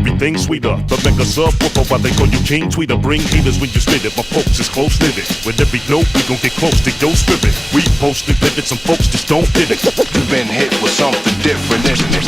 everything sweeter. The mega subwoofer, why they call you king, tweeter. Bring heaters when you spit it. My folks is close knitted. With every note, we gon' get close to your spirit. We posted pivot, some folks just don't get it. You've been hit with something different, isn't it?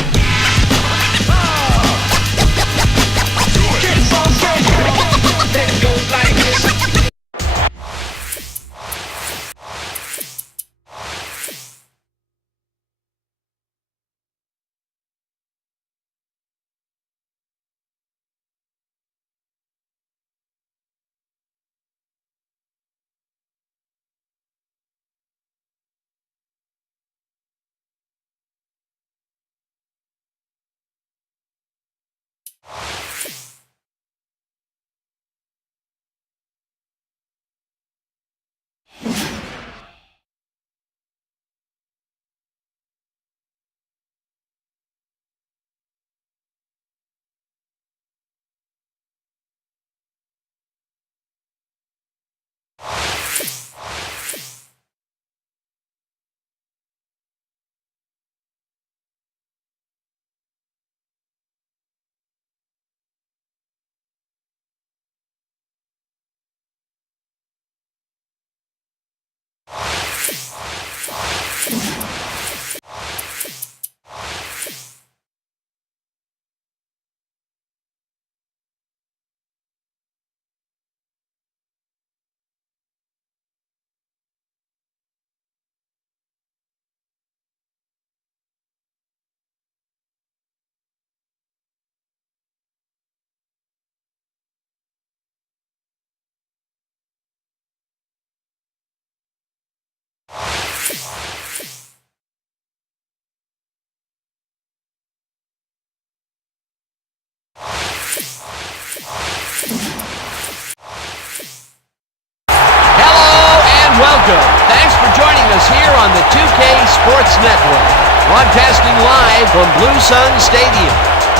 Welcome. Thanks for joining us here on the 2K Sports Network. Broadcasting live from Blue Sun Stadium.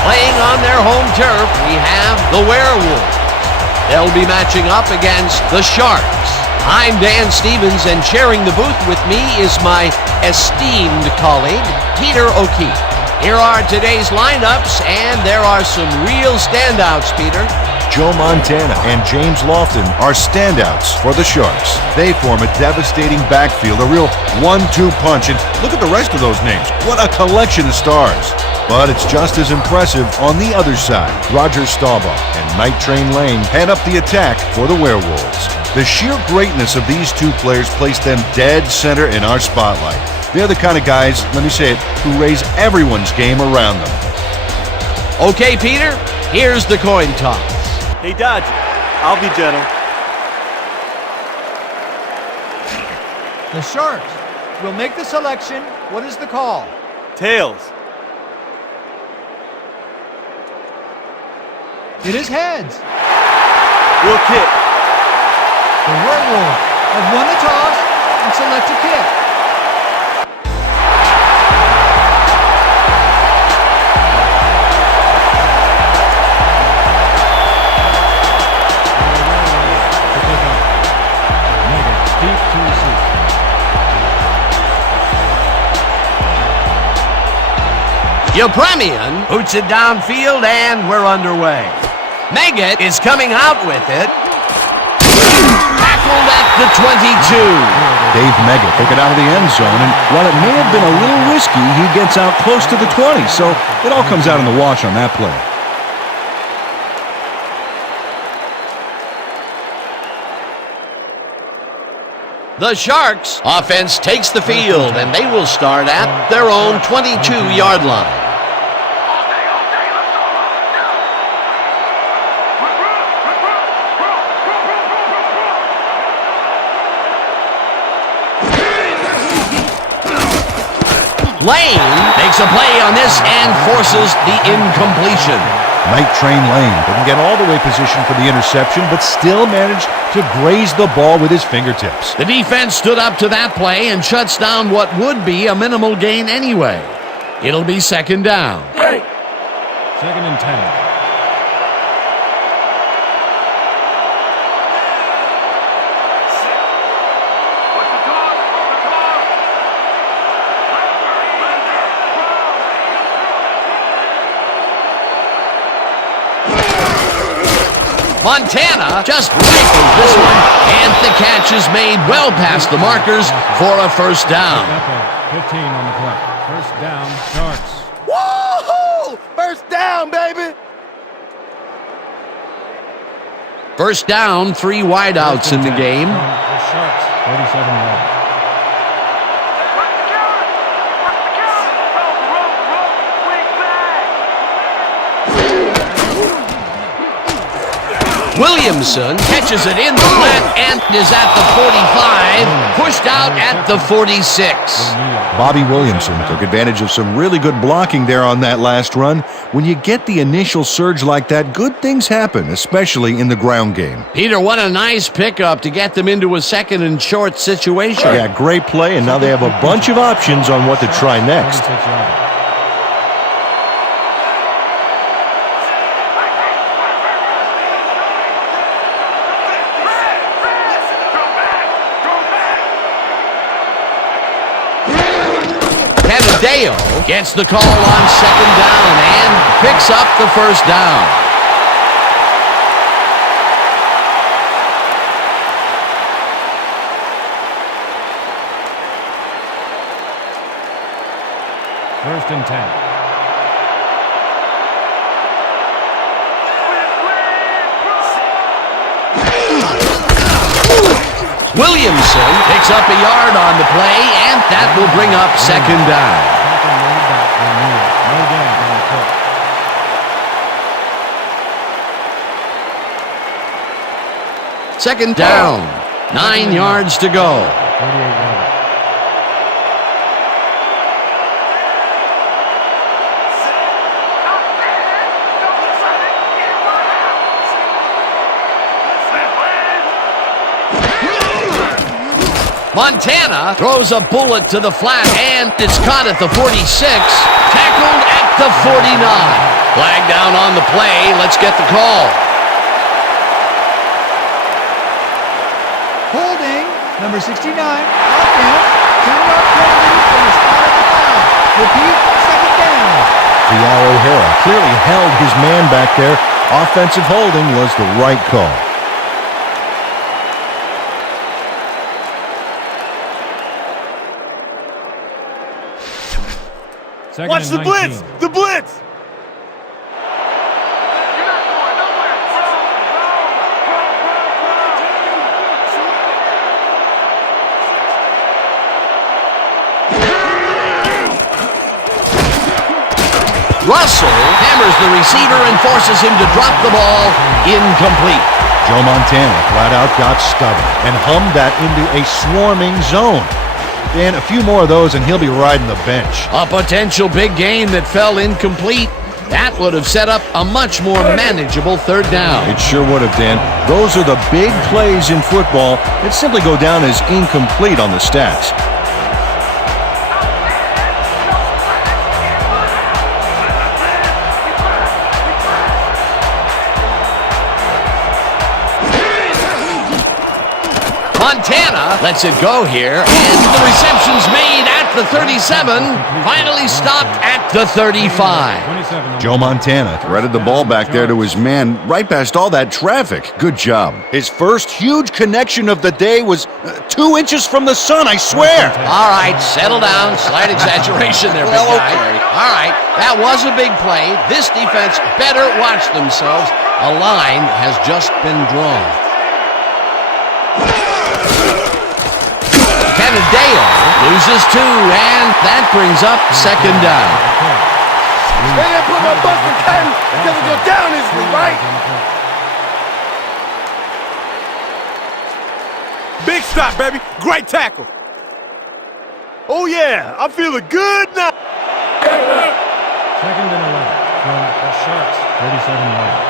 Playing on their home turf, we have the Werewolves. They'll be matching up against the Sharks. I'm Dan Stevens, and sharing the booth with me is my esteemed colleague, Peter O'Keefe. Here are today's lineups, and there are some real standouts, Peter. Joe Montana and James Lofton are standouts for the Sharks. They form a devastating backfield, a real 1-2 punch, and look at the rest of those names. What a collection of stars. But it's just as impressive on the other side. Roger Staubach and Night Train Lane head up the attack for the Werewolves. The sheer greatness of these two players place them dead center in our spotlight. They're the kind of guys, let me say it, who raise everyone's game around them. Okay, Peter, here's the coin toss. Hey, Dodge, I'll be gentle. The Sharks will make the selection. What is the call? Tails. It is heads. We'll kick. The Werewolves have won the toss and select a kick. Yepremian boots it downfield, and we're underway. Meggett is coming out with it. Tackled at the 22. Dave Meggett took it out of the end zone, and while it may have been a little risky, he gets out close to the 20, so it all comes out in the wash on that play. The Sharks' offense takes the field, and they will start at their own 22-yard line. Lane makes a play on this and forces the incompletion. Night Train Lane didn't get all the way positioned for the interception, but still managed to graze the ball with his fingertips. The defense stood up to that play and shuts down what would be a minimal gain anyway. It'll be second down. Hey. Second and 10. Montana just rifles this one, and the catch is made well past the markers for a first down. 15 on the play. First down, Sharks. Woohoo! First down, baby! First down, 3 wideouts in the game. The Sharks, 37-11. Williamson catches it in the flat and is at the 45, pushed out at the 46. Bobby Williamson took advantage of some really good blocking there on that last run. When you get the initial surge like that, good things happen, especially in the ground game. Peter, what a nice pickup to get them into a second and short situation. Yeah, great play, and now they have a bunch of options on what to try next. 36 yards. Dale gets the call on second down and picks up the first down. First and 10. Williamson picks up a yard on the play, and that will bring up second down. No gain on the play. Second down, 9 yards to go. 38 yards. Montana throws a bullet to the flat, and it's caught at the 46, tackled at the 49. Flag down on the play. Let's get the call. Holding, number 69, offense, 10-yard penalty from the spot at the 5. Repeat, second down. T.R. O'Hara clearly held his man back there. Offensive holding was the right call. Second Watch and the 19. blitz! The blitz! Russell hammers the receiver and forces him to drop the ball. Incomplete. Joe Montana flat out got stubborn and hummed that into a swarming zone. Dan, a few more of those and he'll be riding the bench. A potential big game that fell incomplete. That would have set up a much more manageable third down. It sure would have, Dan. Those are the big plays in football that simply go down as incomplete on the stats. Montana lets it go here, and the reception's made at the 37, finally stopped at the 35. Joe Montana threaded the ball back there to his man right past all that traffic. Good job. His first huge connection of the day was 2 inches from the sun, I swear. All right, settle down. Slight exaggeration there, big guy. All right, that was a big play. This defense better watch themselves. A line has just been drawn. Canadeo loses 2, and that brings up second down. They didn't put my busted curtain because it go down this week, right? Big stop, baby. Great tackle. Oh, yeah. I'm feeling good now. Second and 11 from the Sharks, 37-11.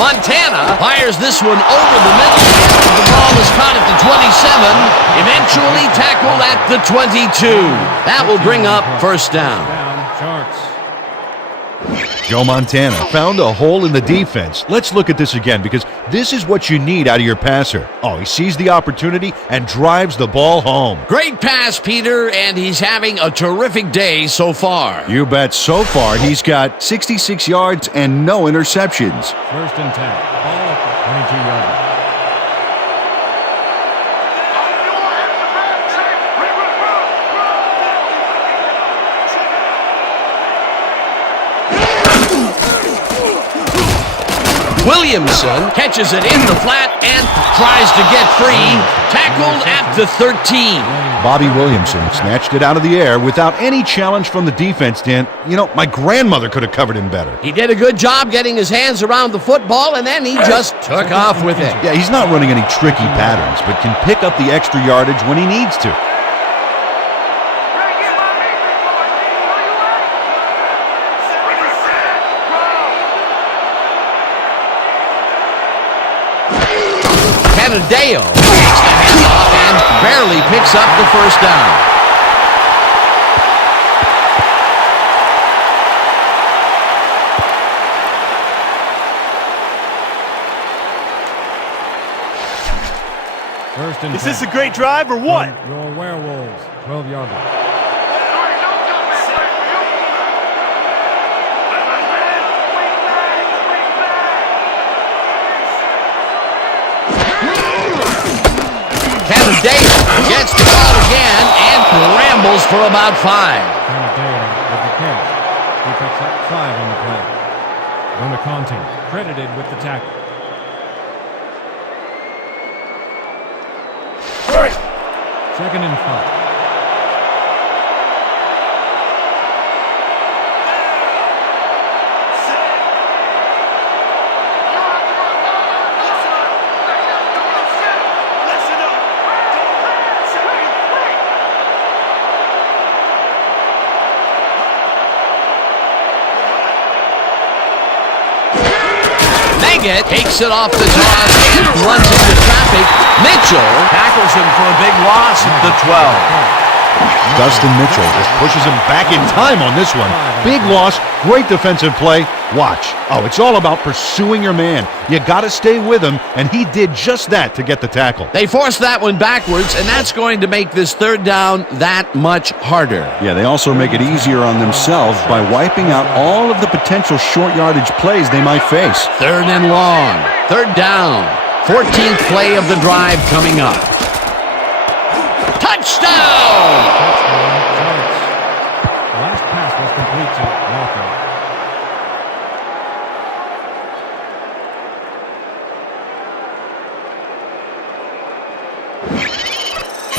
Montana fires this one over the middle, and the ball is caught at the 27, eventually tackled at the 22. That will bring up first down. Sharks. Joe Montana found a hole in the defense. Let's look at this again because this is what you need out of your passer. Oh, he sees the opportunity and drives the ball home. Great pass, Peter, and he's having a terrific day so far. You bet. So far, he's got 66 yards and no interceptions. First and 10. Ball at the 22-yard line. Williamson catches it in the flat and tries to get free. Tackled at the 13. Bobby Williamson snatched it out of the air without any challenge from the defense, Dan. You know, my grandmother could have covered him better. He did a good job getting his hands around the football, and then he just took off with it. Yeah, he's not running any tricky patterns, but can pick up the extra yardage when he needs to. Dale takes the handoff and barely picks up the first down. First and 10. Is this a great drive or what? Your Werewolves, 12-yard line. Dale gets the ball again and rambles for about 5. Dale with the catch. He picks up 5 on the play. Rona Conti credited with the tackle. Second and 5. Takes it off the toss and runs into traffic. Mitchell tackles him for a big loss at the 12. Dustin Mitchell just pushes him back in time on this one. Big loss, great defensive play. Watch. Oh, it's all about pursuing your man. You got to stay with him, and he did just that to get the tackle. They forced that one backwards, and that's going to make this third down that much harder. Yeah, they also make it easier on themselves by wiping out all of the potential short yardage plays they might face. Third and long. Third down. 14th play of the drive coming up. Touchdown! The last pass was complete to Walker.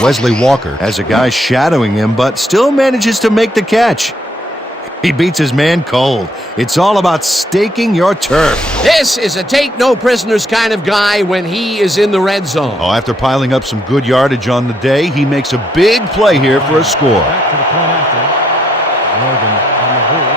Wesley Walker has a guy shadowing him, but still manages to make the catch. He beats his man cold. It's all about staking your turf. This is a take-no-prisoners kind of guy when he is in the red zone. Oh, after piling up some good yardage on the day, he makes a big play here for a score. Back to the point after. Morgan on the hold.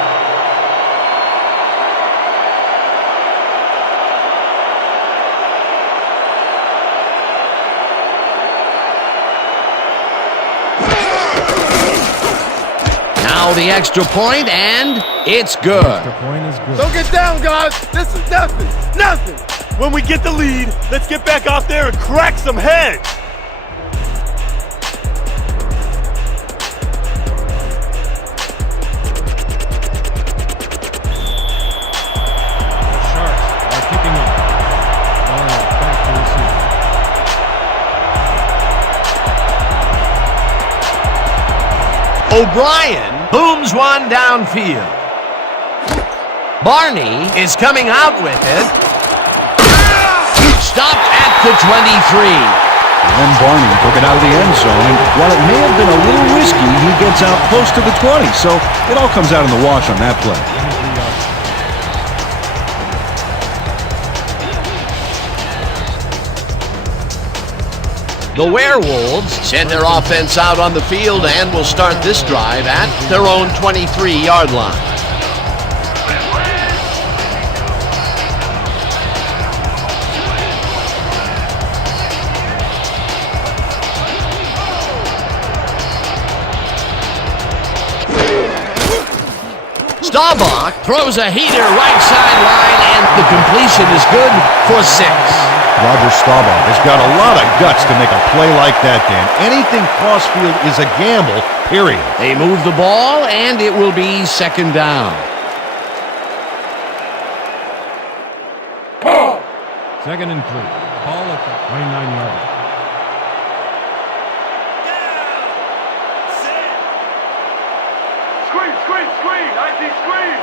The extra point, and it's good. Extra point is good. Don't get down, guys. This is nothing. Nothing. When we get the lead, let's get back out there and crack some heads. The Sharks are kicking off. Arnold back to receive. O'Brien booms one downfield. Barney is coming out with it. Stopped at the 23. And Barney took it out of the end zone, and while it may have been a little risky, he gets out close to the 20, so it all comes out in the wash on that play. 23 yards. The Werewolves send their offense out on the field and will start this drive at their own 23-yard line. Staubach throws a heater right sideline, and the completion is good for 6. Roger Staubach has got a lot of guts to make a play like that, Dan. Anything crossfield is a gamble, period. They move the ball, and it will be 2nd down. Second and 3. Ball at the 29-yard line. Screen! I see screen!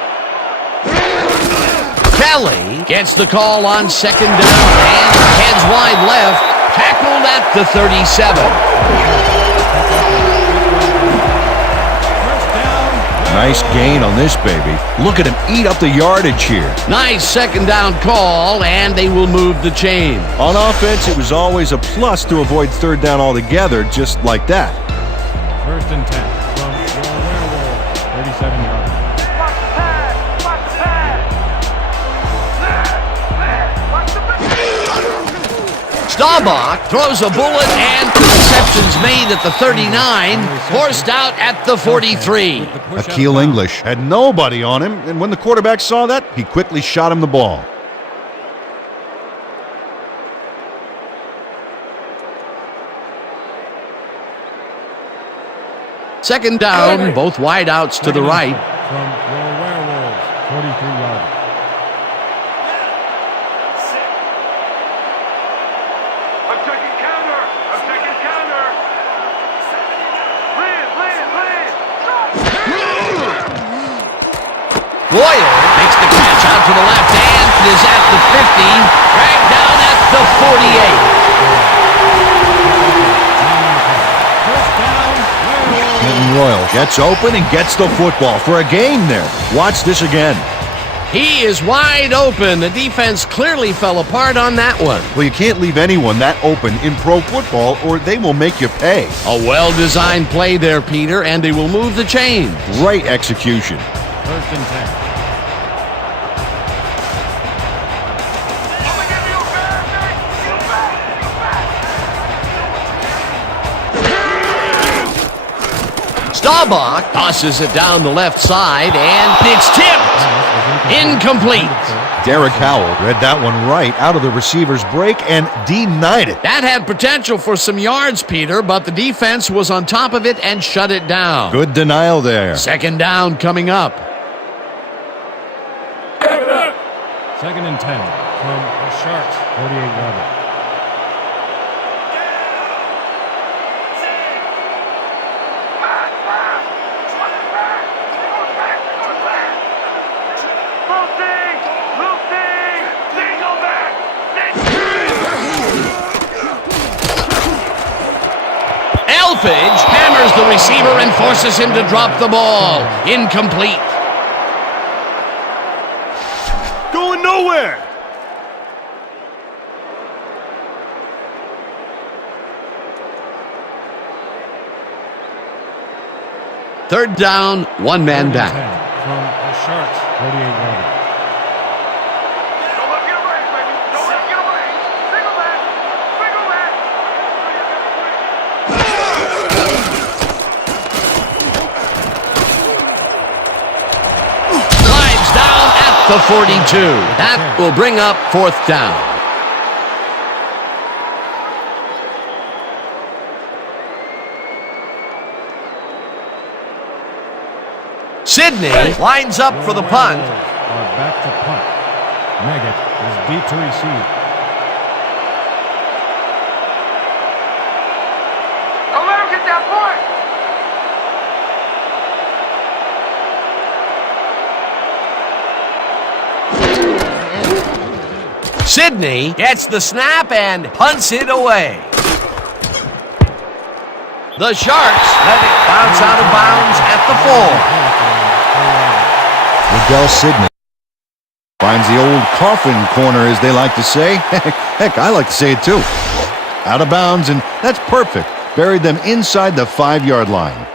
Kelly gets the call on 2nd down and heads wide left, tackled at the 37. Nice gain on this baby. Look at him eat up the yardage here. Nice 2nd down call, and they will move the chain. On offense, it was always a plus to avoid 3rd down altogether, just like that. 1st and 10 from your Werewolves, 37 yards. Staubach throws a bullet, and the reception's made at the 39, forced out at the 43. Akeel English had nobody on him, and when the quarterback saw that, he quickly shot him the ball. Second down, both wideouts to the right. From your Werewolves, 43 yards. I'm taking counter! Boyle makes the catch out to the left and is at the 50, dragged down at the 48. Clinton Royal gets open and gets the football for a gain there. Watch this again. He is wide open. The defense clearly fell apart on that one. Well, you can't leave anyone that open in pro football or they will make you pay. A well-designed play there, Peter, and they will move the chain. Great execution. 1st and 10. Staubach tosses it down the left side, and it's tipped. Incomplete. Derek Howell read that one right out of the receiver's break and denied it. That had potential for some yards, Peter, but the defense was on top of it and shut it down. Good denial there. 2nd down coming up. 2nd and 10 from the Sharks, 48-yard line. Elfage hammers the receiver and forces him to drop the ball. Incomplete. Going nowhere. Third down, one man down. From the Sharks, 48-yard line. The 42. That will bring up 4th down. Sidney lines up for the punt. Back to punt. Meggett is deep to receive. Don't let him get that point! Sidney gets the snap and punts it away. The Sharks let it bounce out of bounds at the 4. Miguel Sidney finds the old coffin corner, as they like to say. Heck, I like to say it too. Out of bounds, and that's perfect. Buried them inside the 5-yard line.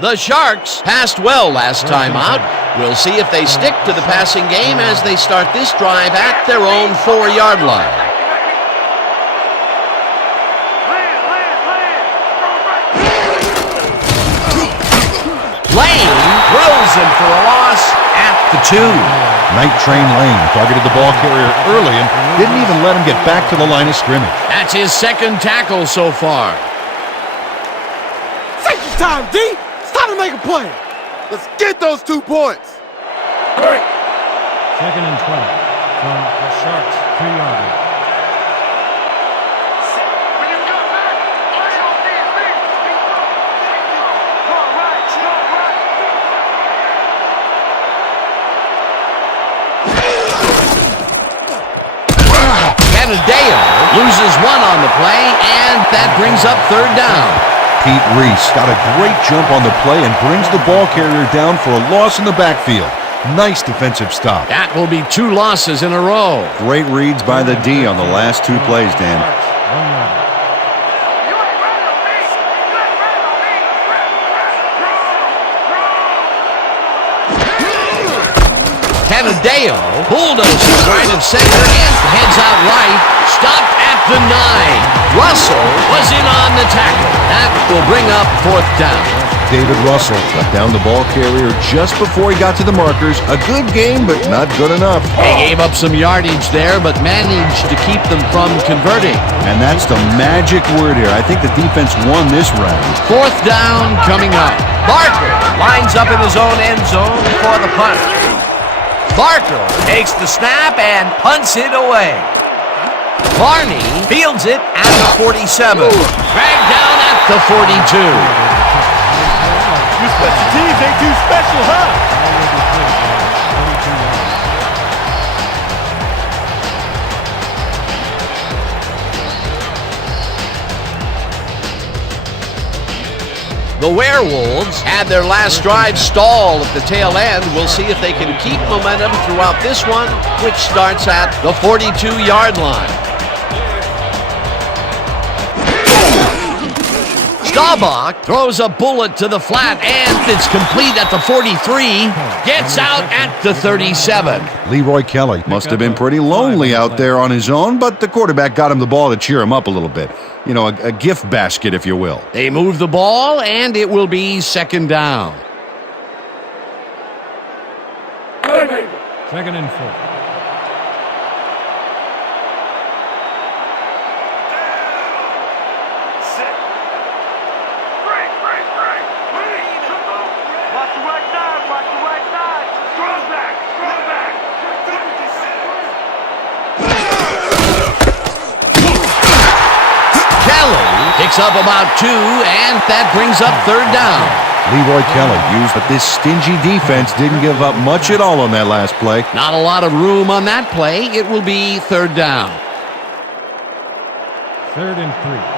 The Sharks passed well last time out. We'll see if they stick to the passing game as they start this drive at their own 4-yard line. Lane drills him for a loss at the 2. Night Train Lane targeted the ball carrier early and didn't even let him get back to the line of scrimmage. That's his second tackle so far. Safety time, D. It's time to make a play. Let's get those 2 points. Great. 2nd and 12 from the Sharks' 3-yard line. Canadeo loses 1 on the play, and that brings up 3rd down. Pete Reese got a great jump on the play and brings the ball carrier down for a loss in the backfield. Nice defensive stop. That will be 2 losses in a row. Great reads by the D on the last 2 plays, Dan. Sharks, 1 yard. Canadeo bulldozes right of center and heads out right. Stopped at the 9. Russell was in on the tackle. That will bring up 4th down. David Russell got down the ball carrier just before he got to the markers. A good game, but not good enough. They gave up some yardage there, but managed to keep them from converting. And that's the magic word here. I think the defense won this round. 4th down coming up. Barker lines up in his own end zone for the punt. Barker takes the snap and punts it away. Barney fields it at the 47. Dragged down at the 42. You special teams ain't too special, huh? The Werewolves had their last drive stall at the tail end. We'll see if they can keep momentum throughout this one, which starts at the 42-yard line. Staubach throws a bullet to the flat, and it's complete at the 43. Gets out at the 37. Leroy Kelly must have been pretty lonely out there on his own, but the quarterback got him the ball to cheer him up a little bit. You know, a gift basket, if you will. They move the ball, and it will be 2nd down. 2nd and 4. Picks up about 2, and that brings up 3rd down. Leroy Kelly used, but this stingy defense didn't give up much at all on that last play. Not a lot of room on that play. It will be 3rd down. 3rd and 3.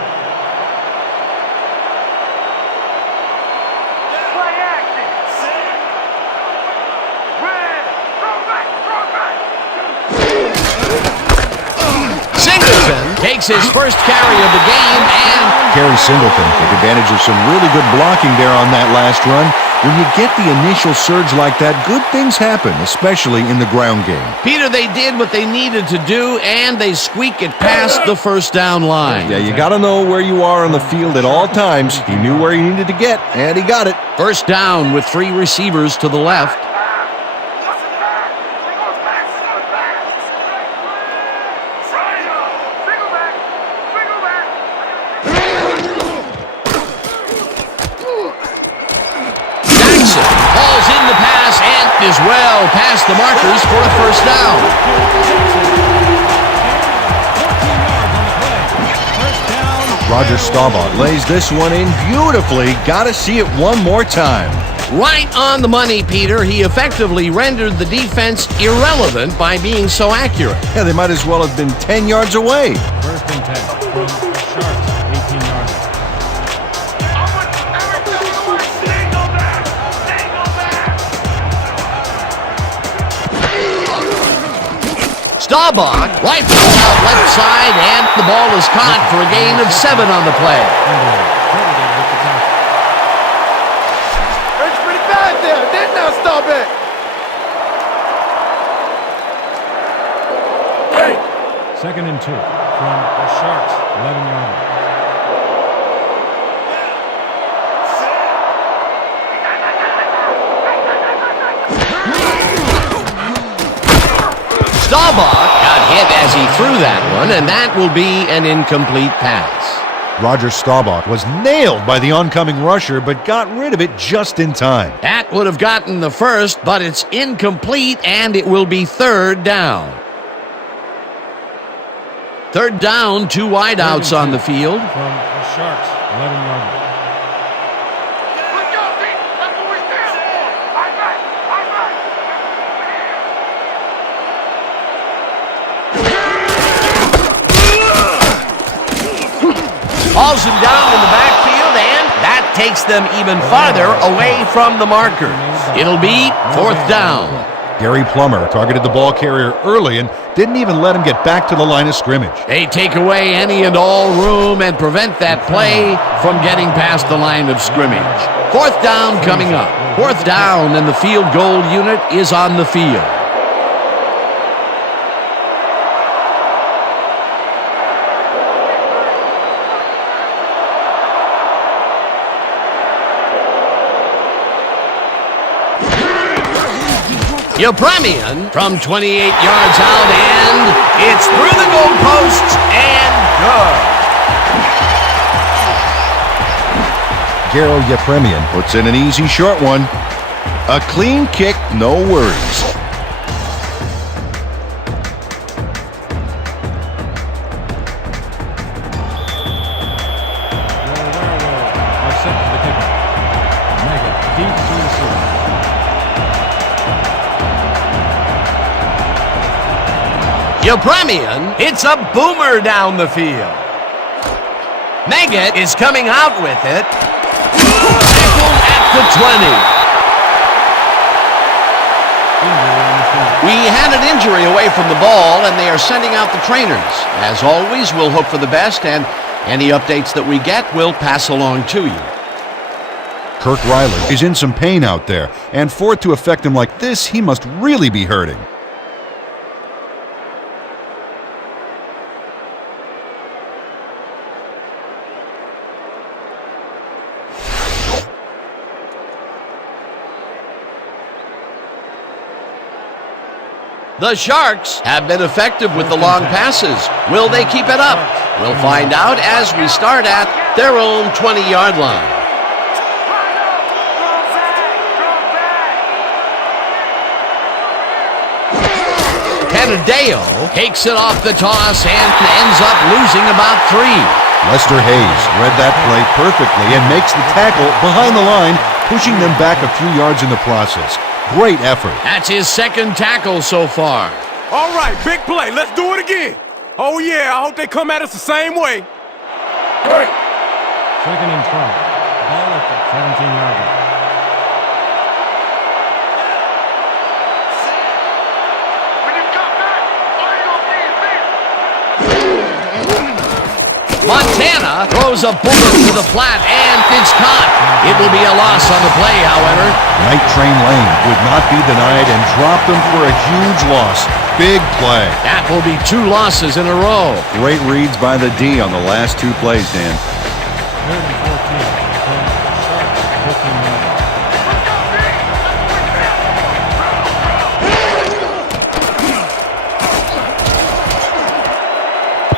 Takes his first carry of the game, and Gary Singleton took advantage of some really good blocking there on that last run. When you get the initial surge like that, good things happen, especially in the ground game. Peter, they did what they needed to do, and they squeak it past the 1st down line. Yeah, you got to know where you are on the field at all times. He knew where he needed to get, and he got it. 1st down with 3 receivers to the left. Is well past the markers for a 1st down. Roger Staubach lays this one in beautifully. Got to see it one more time. Right on the money, Peter. He effectively rendered the defense irrelevant by being so accurate. Yeah, they might as well have been 10 yards away. 1st and 10 from Sharks, 18-yard line. Staubach rifles out left side, and the ball is caught for a gain of 7 on the play. It's pretty bad there, didn't I, Staubach? Hey. 2nd and 2 from the Sharks, 11-yard line. Staubach got hit as he threw that one, and that will be an incomplete pass. Roger Staubach was nailed by the oncoming rusher, but got rid of it just in time. That would have gotten the first, but it's incomplete, and it will be third down. Third down, 2 wideouts on the field. From the Sharks, 11-yard line. Hauls him down in the backfield, and that takes them even farther away from the marker. It'll be fourth down. Gary Plummer targeted the ball carrier early and didn't even let him get back to the line of scrimmage. They take away any and all room and prevent that play from getting past the line of scrimmage. Fourth down coming up. Fourth down, and the field goal unit is on the field. Yepremian from 28 yards out, and it's through the goalposts and good. Garo Yepremian puts in an easy short one. A clean kick, no worries. Yepremian, it's a boomer down the field. Meggett is coming out with it. Tackled at the 20. We had an injury away from the ball, and they are sending out the trainers. As always, we'll hope for the best, and any updates that we get, we'll pass along to you. Kirk Ryler is in some pain out there, and for it to affect him like this, he must really be hurting. The Sharks have been effective with the long passes. Will they keep it up? We'll find out as we start at their own 20-yard line. Canadeo takes it off the toss and ends up losing about 3. Lester Hayes read that play perfectly and makes the tackle behind the line, pushing them back a few yards in the process. Great effort. That's his second tackle so far. All right, big play. Let's do it again. Oh, yeah, I hope they come at us the same way. Great. Second and 12. Ball at the 17-yard line. Montana throws a boomer to the flat, and it's caught. It will be a loss on the play, however. Night Train Lane would not be denied and dropped them for a huge loss. Big play. That will be 2 losses in a row. Great reads by the D on the last 2 plays, Dan. Third and 14. Sharks, 15 yards.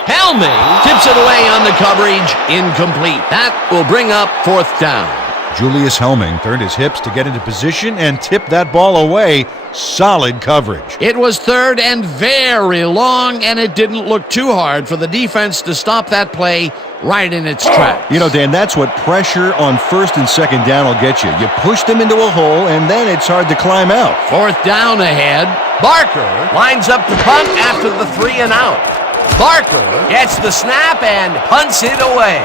Helming tips it away on the coverage. Incomplete. That will bring up fourth down. Julius Helming turned his hips to get into position and tipped that ball away. Solid coverage. It was third and very long, and it didn't look too hard for the defense to stop that play right in its tracks. You know, Dan, that's what pressure on first and second down will get you. You push them into a hole, and then it's hard to climb out. Fourth down ahead. Barker lines up to punt after the 3 and out. Barker gets the snap and punts it away.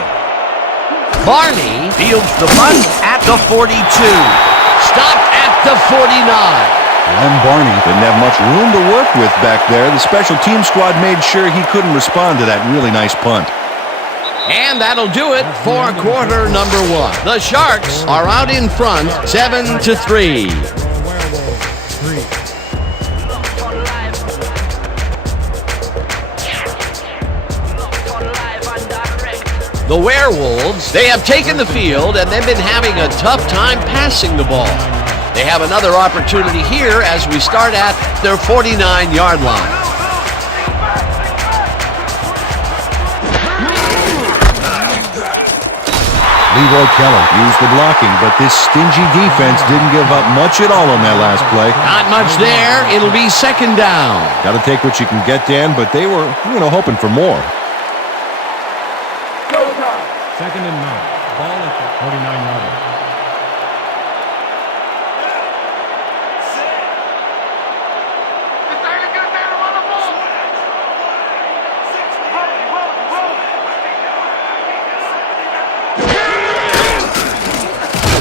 Barney fields the punt at the 42. Stopped at the 49. Len Barney didn't have much room to work with back there. The special team squad made sure he couldn't respond to that really nice punt. And that'll do it for quarter number 1. The Sharks are out in front, 7-3. Werewolves, 3. The Werewolves, they have taken the field, and they've been having a tough time passing the ball. They have another opportunity here as we start at their 49-yard line. Leroy Keller used the blocking, but this stingy defense didn't give up much at all on that last play. Not much there. It'll be second down. Got to take what you can get, Dan, but they were, hoping for more. Second and 9. Ball at the 49-yard line.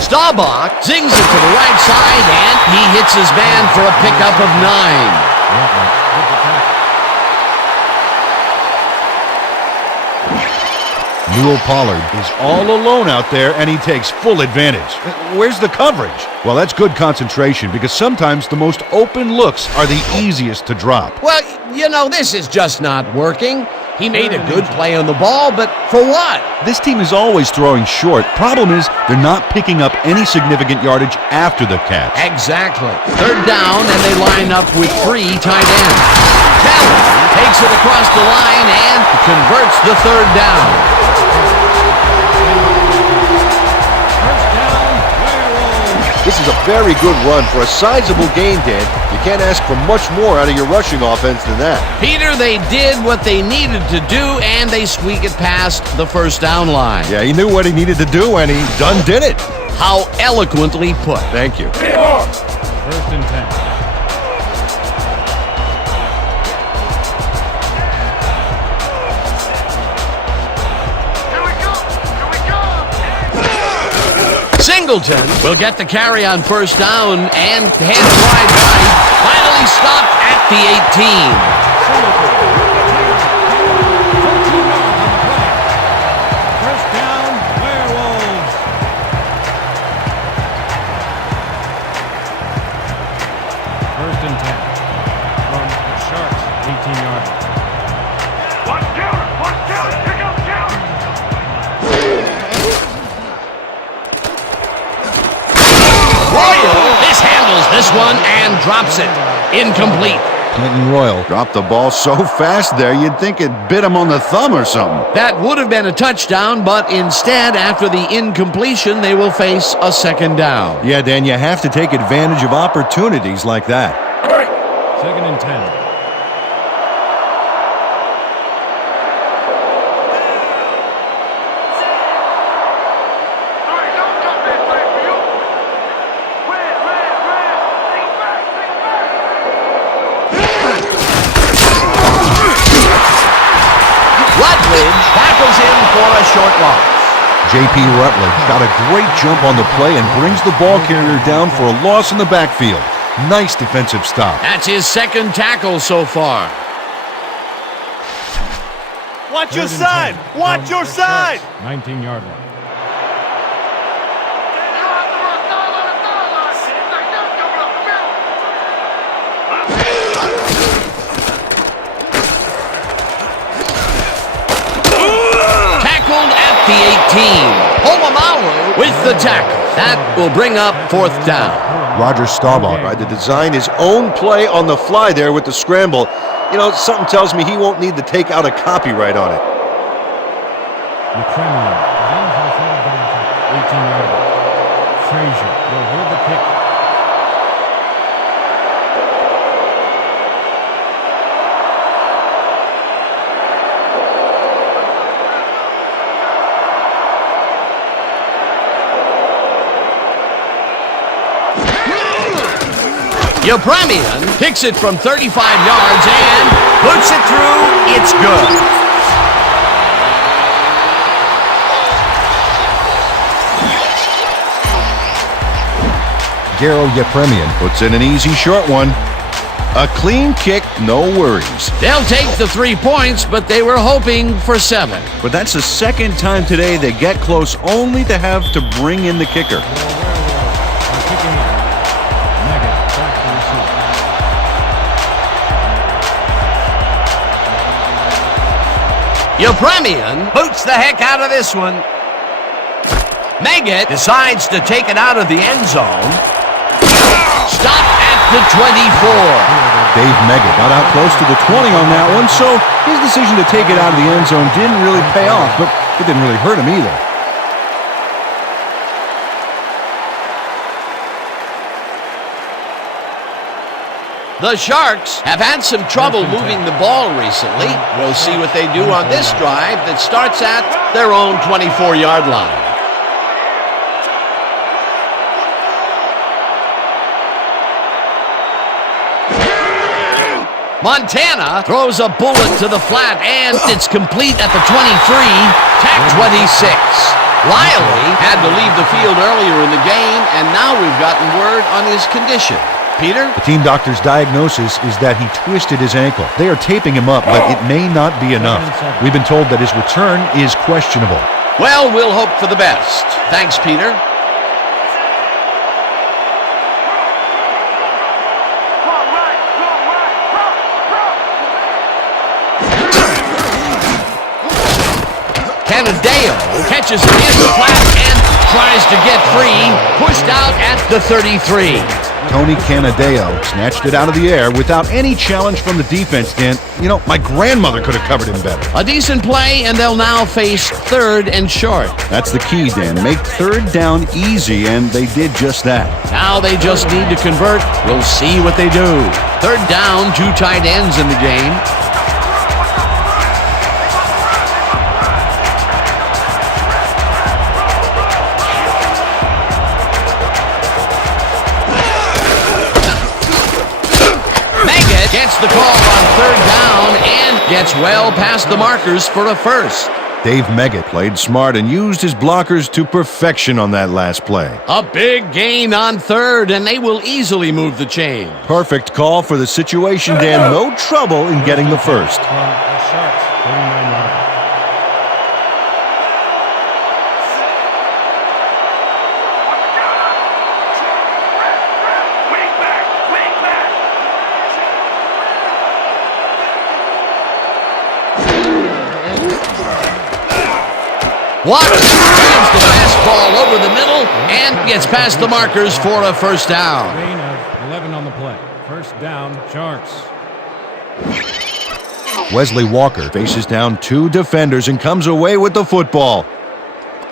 Staubach zings it to the right side, and he hits his man for a pickup of 9. Newell Pollard is all alone out there, and he takes full advantage. Where's the coverage? Well, that's good concentration, because sometimes the most open looks are the easiest to drop. Well, this is just not working. He made a good play on the ball, but for what? This team is always throwing short. Problem is, they're not picking up any significant yardage after the catch. Exactly. Third down, and they line up with 3 tight ends. Keller takes it across the line and converts the third down. First down, Werewolves. This is a very good run for a sizable gain, Dan. You can't ask for much more out of your rushing offense than that. Peter, they did what they needed to do, and they squeak it past the first down line. Yeah, he knew what he needed to do, and he done did it. How eloquently put. Thank you. First and 10. Singleton will get the carry on first down and head wide right. Finally stopped at the 18. 14 yards on the play. First down, Werewolves. First and 10. From the Sharks, 18-yard line. Watch counter! Watch counter! Pick up counter! Royal mishandles this one and drops it. Incomplete. Clinton Royal dropped the ball so fast there, you'd think it bit him on the thumb or something. That would have been a touchdown, but instead, after the incompletion, they will face a second down. Yeah, Dan, you have to take advantage of opportunities like that. Second and 10. Rutledge tackles him for a short loss. J.P. Rutledge got a great jump on the play and brings the ball carrier down for a loss in the backfield. Nice defensive stop. That's his second tackle so far. Watch your side! Watch your side! 19-yard line. Tackled at the 18. Polamalu with the tackle. That will bring up fourth down. Roger Staubach tried to design his own play on the fly there with the scramble. Something tells me he won't need to take out a copyright on it. Ukrainian. Then for the third down tackle, 18-yard line. Frazier will hold the pick. Yepremian picks it from 35 yards and puts it through. It's good. Garo Yepremian puts in an easy short one. A clean kick, no worries. They'll take the 3 points, but they were hoping for 7. But that's the second time today they get close only to have to bring in the kicker. Are kicking it. Meggett back to receive. Yepremian boots the heck out of this one. Meggett decides to take it out of the end zone. Stop at the 24. Dave Meggett got out close to the 20 on that one, so his decision to take it out of the end zone didn't really pay off, but it didn't really hurt him either. The Sharks have had some trouble moving the ball recently. We'll see what they do on this drive that starts at their own 24-yard line. Montana throws a bullet to the flat, and it's complete at the 23, tack 26. Riley had to leave the field earlier in the game, and now we've gotten word on his condition. Peter? The team doctor's diagnosis is that he twisted his ankle. They are taping him up, but it may not be enough. We've been told that his return is questionable. Well, we'll hope for the best. Thanks, Peter. Canadeo catches it in the flat and tries to get free, pushed out at the 33. Tony Canadeo snatched it out of the air without any challenge from the defense, Dan. You know, my grandmother could have covered him better. A decent play, and they'll now face 3rd and short. That's the key, Dan. Make 3rd down easy, and they did just that. Now they just need to convert. We'll see what they do. 3rd down, 2 tight ends in the game. Gets the call on 3rd down and gets well past the markers for a first. Dave Meggett played smart and used his blockers to perfection on that last play. A big gain on 3rd, and they will easily move the chain. Perfect call for the situation, Dan. No trouble in getting the first. From the Sharks, 39 yards. Watch drives the fastball over the middle and gets past the markers for a first down. Gain of 11 on the play. First down, Sharks. Wesley Walker faces down 2 defenders and comes away with the football.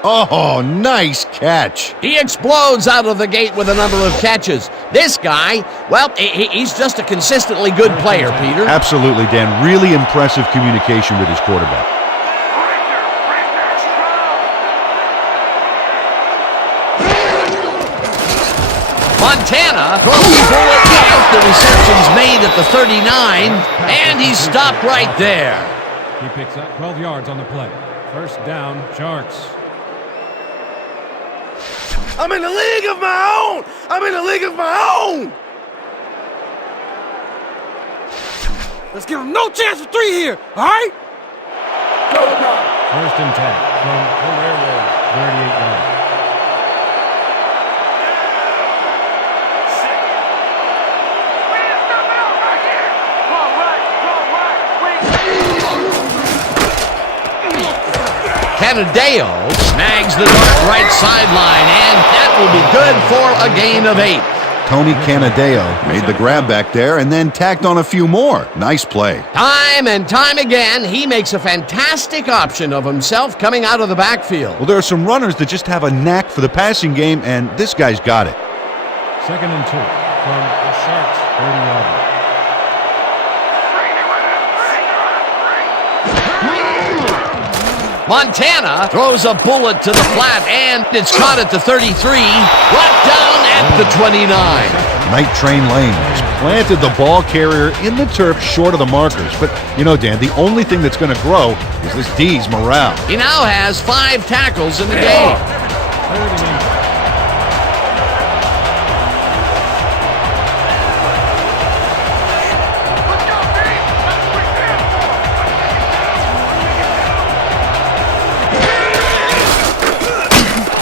Oh, nice catch. He explodes out of the gate with a number of catches. This guy, well, he's just a consistently good player, Peter. Absolutely, Dan. Really impressive communication with his quarterback. Montana throws the bullet out. The reception's made at the 39, and he's stopped right there. He picks up 12 yards on the play. First down, Sharks. I'm in the league of my own! I'm in the league of my own! Let's give him no chance for 3 here, all right? First and 10 from the Werewolves, 38 yards. Canadeo snags the dart right sideline, and that will be good for a gain of 8. Tony Canadeo made the grab back there and then tacked on a few more. Nice play. Time and time again, he makes a fantastic option of himself coming out of the backfield. Well, there are some runners that just have a knack for the passing game, and this guy's got it. Second and 2 from the Sharks, 30 yards. Montana throws a bullet to the flat, and it's caught at the 33, brought down at the 29. Night Train Lane has planted the ball carrier in the turf short of the markers. But, you know, Dan, the only thing that's going to grow is this D's morale. He now has 5 tackles in the game. Third and 8.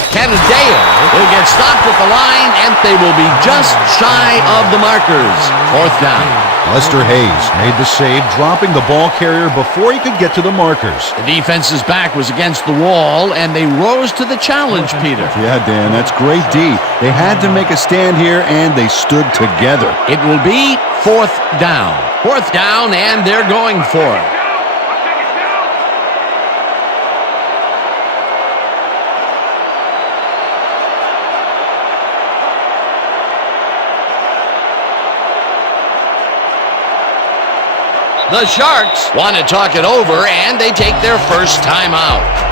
Canadeo will get stopped at the line, and they will be just shy of the markers. 4th down. Lester Hayes made the save, dropping the ball carrier before he could get to the markers. The defense's back was against the wall, and they rose to the challenge, Peter. Yeah, Dan, that's great D. They had to make a stand here, and they stood together. It will be 4th down. 4th down, and they're going for it. The Sharks want to talk it over, and they take their first time out.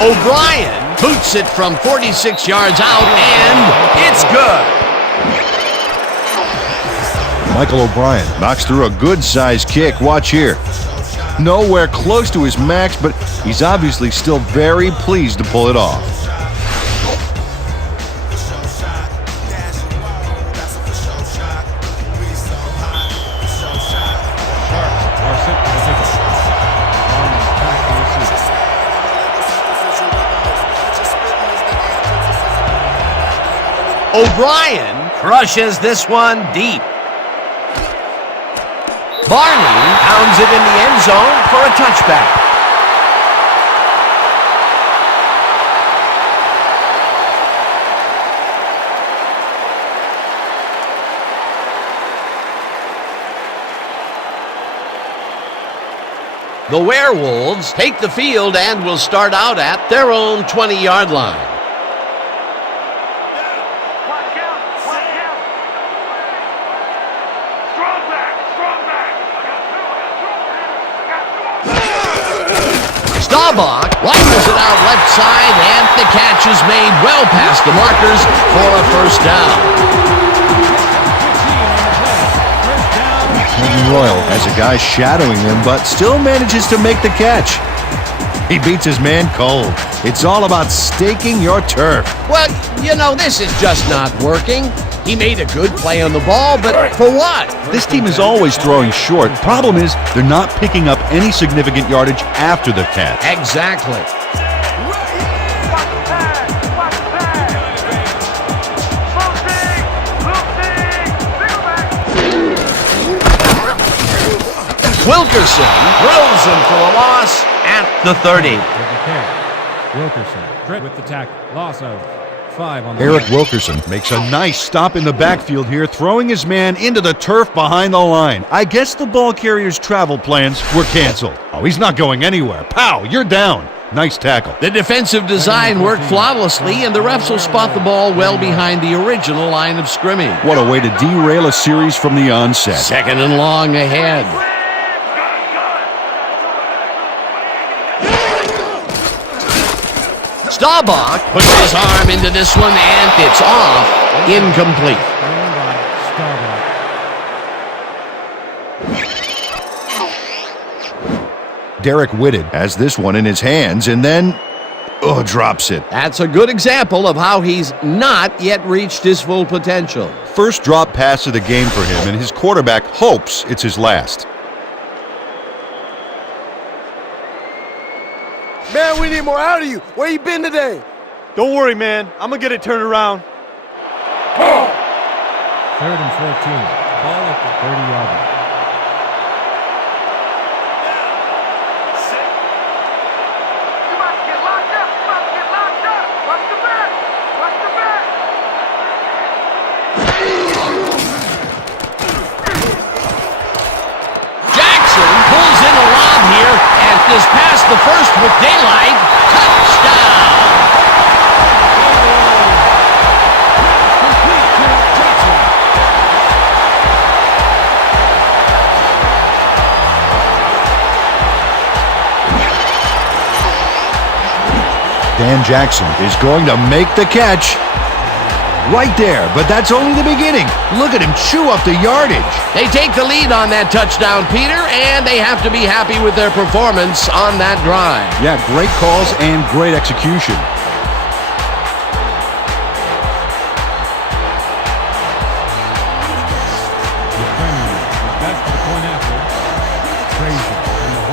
O'Brien boots it from 46 yards out, and it's good. Michael O'Brien knocks through a good-sized kick. Watch here. Nowhere close to his max, but he's obviously still very pleased to pull it off. O'Brien crushes this one deep. Barney pounds it in the end zone for a touchback. The Werewolves take the field and will start out at their own 20-yard line. Staubach rifles it out left side, and the catch is made well past the markers for a first down. Royal has a guy shadowing him, but still manages to make the catch. He beats his man cold. It's all about staking your turf. Well, you know, this is just not working. He made a good play on the ball, but for what? This team is always throwing short. Problem is, they're not picking up any significant yardage after the catch. Exactly. Wilkerson throws him for a loss at the 30. Wilkerson with the tackle. Loss of 5 on the Eric Wilkerson makes a nice stop in the backfield here, throwing his man into the turf behind the line. I guess the ball carrier's travel plans were canceled. Oh, he's not going anywhere. Pow, you're down. Nice tackle. The defensive design worked flawlessly, and the refs will spot the ball well behind the original line of scrimmage. What a way to derail a series from the onset. Second and long ahead. Staubach puts his arm into this one, and it's off. Incomplete. Derek Whitted has this one in his hands and then drops it. That's a good example of how he's not yet reached his full potential. First drop pass of the game for him, and his quarterback hopes it's his last. Man, we need more out of you. Where you been today? Don't worry, man. I'm going to get it turned around. 3rd and 14. Ball at the 30-yard line. Jackson pulls in a lob here and is past the first with daylight. Touchdown! Dan Jackson is going to make the catch. Right there, but that's only the beginning. Look at him chew up the yardage. They take the lead on that touchdown, Peter, and they have to be happy with their performance on that drive. Yeah, great calls and great execution. The Premier, the best of the point after. Frazier in the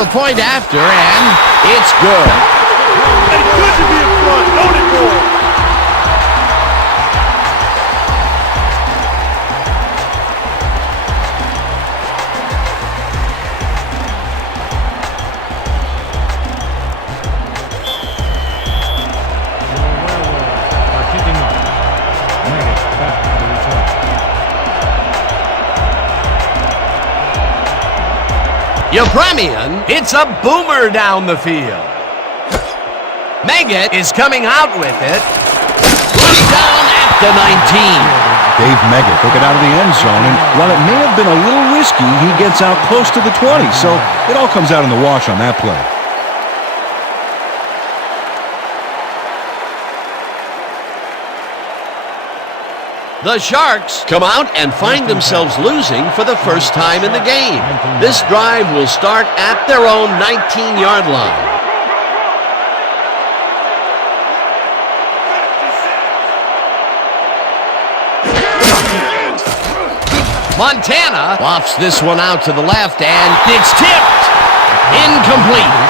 the point after, and it's good. It's good to be in front. Own it for him. Werewolves are kicking off. Maggot back for the return. Yepremian hits a boomer down the field. Maggot is coming out with it. Brought down at the 19. Dave Meggett took it out of the end zone, and while it may have been a little risky, he gets out close to the 20, so it all comes out in the wash on that play. The Sharks come out and find themselves losing for the first time in the game. This drive will start at their own 19-yard line. Montana lofts this one out to the left, and it's tipped. Incomplete.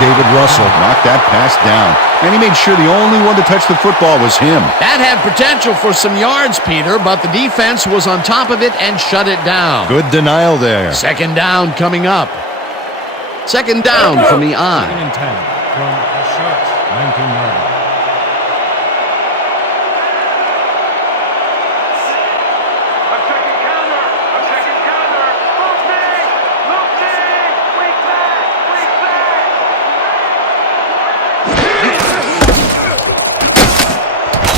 David Russell knocked that pass down, and he made sure the only one to touch the football was him. That had potential for some yards, Peter, but the defense was on top of it and shut it down. Good denial there. Second down coming up. Second down from the eye. 2nd and 10 from the Sharks' 19-yard line.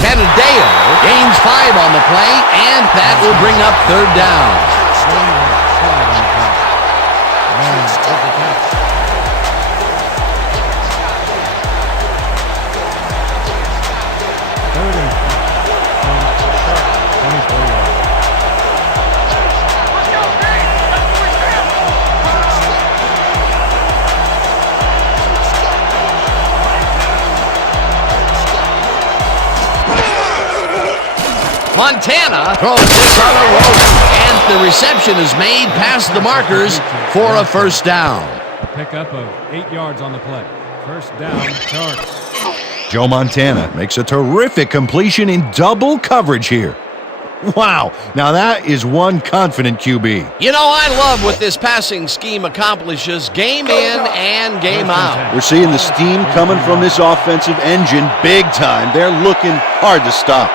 Canadeo gains 5 on the play, and that will bring up third down. Third and 5 from the Sharks' 24-yard line. Montana throws this on a rope, and the reception is made past the markers for a first down. A pickup of 8 yards on the play. First down, Sharks. Joe Montana makes a terrific completion in double coverage here. Wow, now that is one confident QB. You know, I love what this passing scheme accomplishes game in and game out. We're seeing the steam coming from this offensive engine big time. They're looking hard to stop.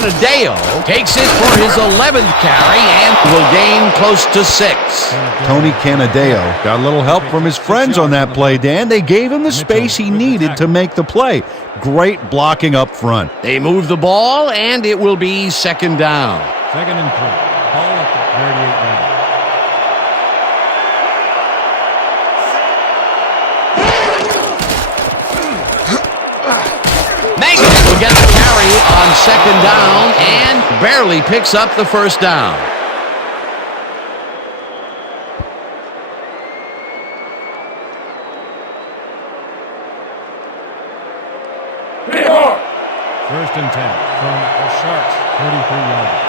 Canadeo takes it for his 11th carry and will gain close to 6. Tony Canadeo got a little help from his friends on that play, Dan. They gave him the space he needed to make the play. Great blocking up front. They move the ball, and it will be second down. 2nd and 3. Ball at the 38-yard line. Maggot will get the carry on second down and barely picks up the first down. First and 10 from the Sharks' 33-yard line.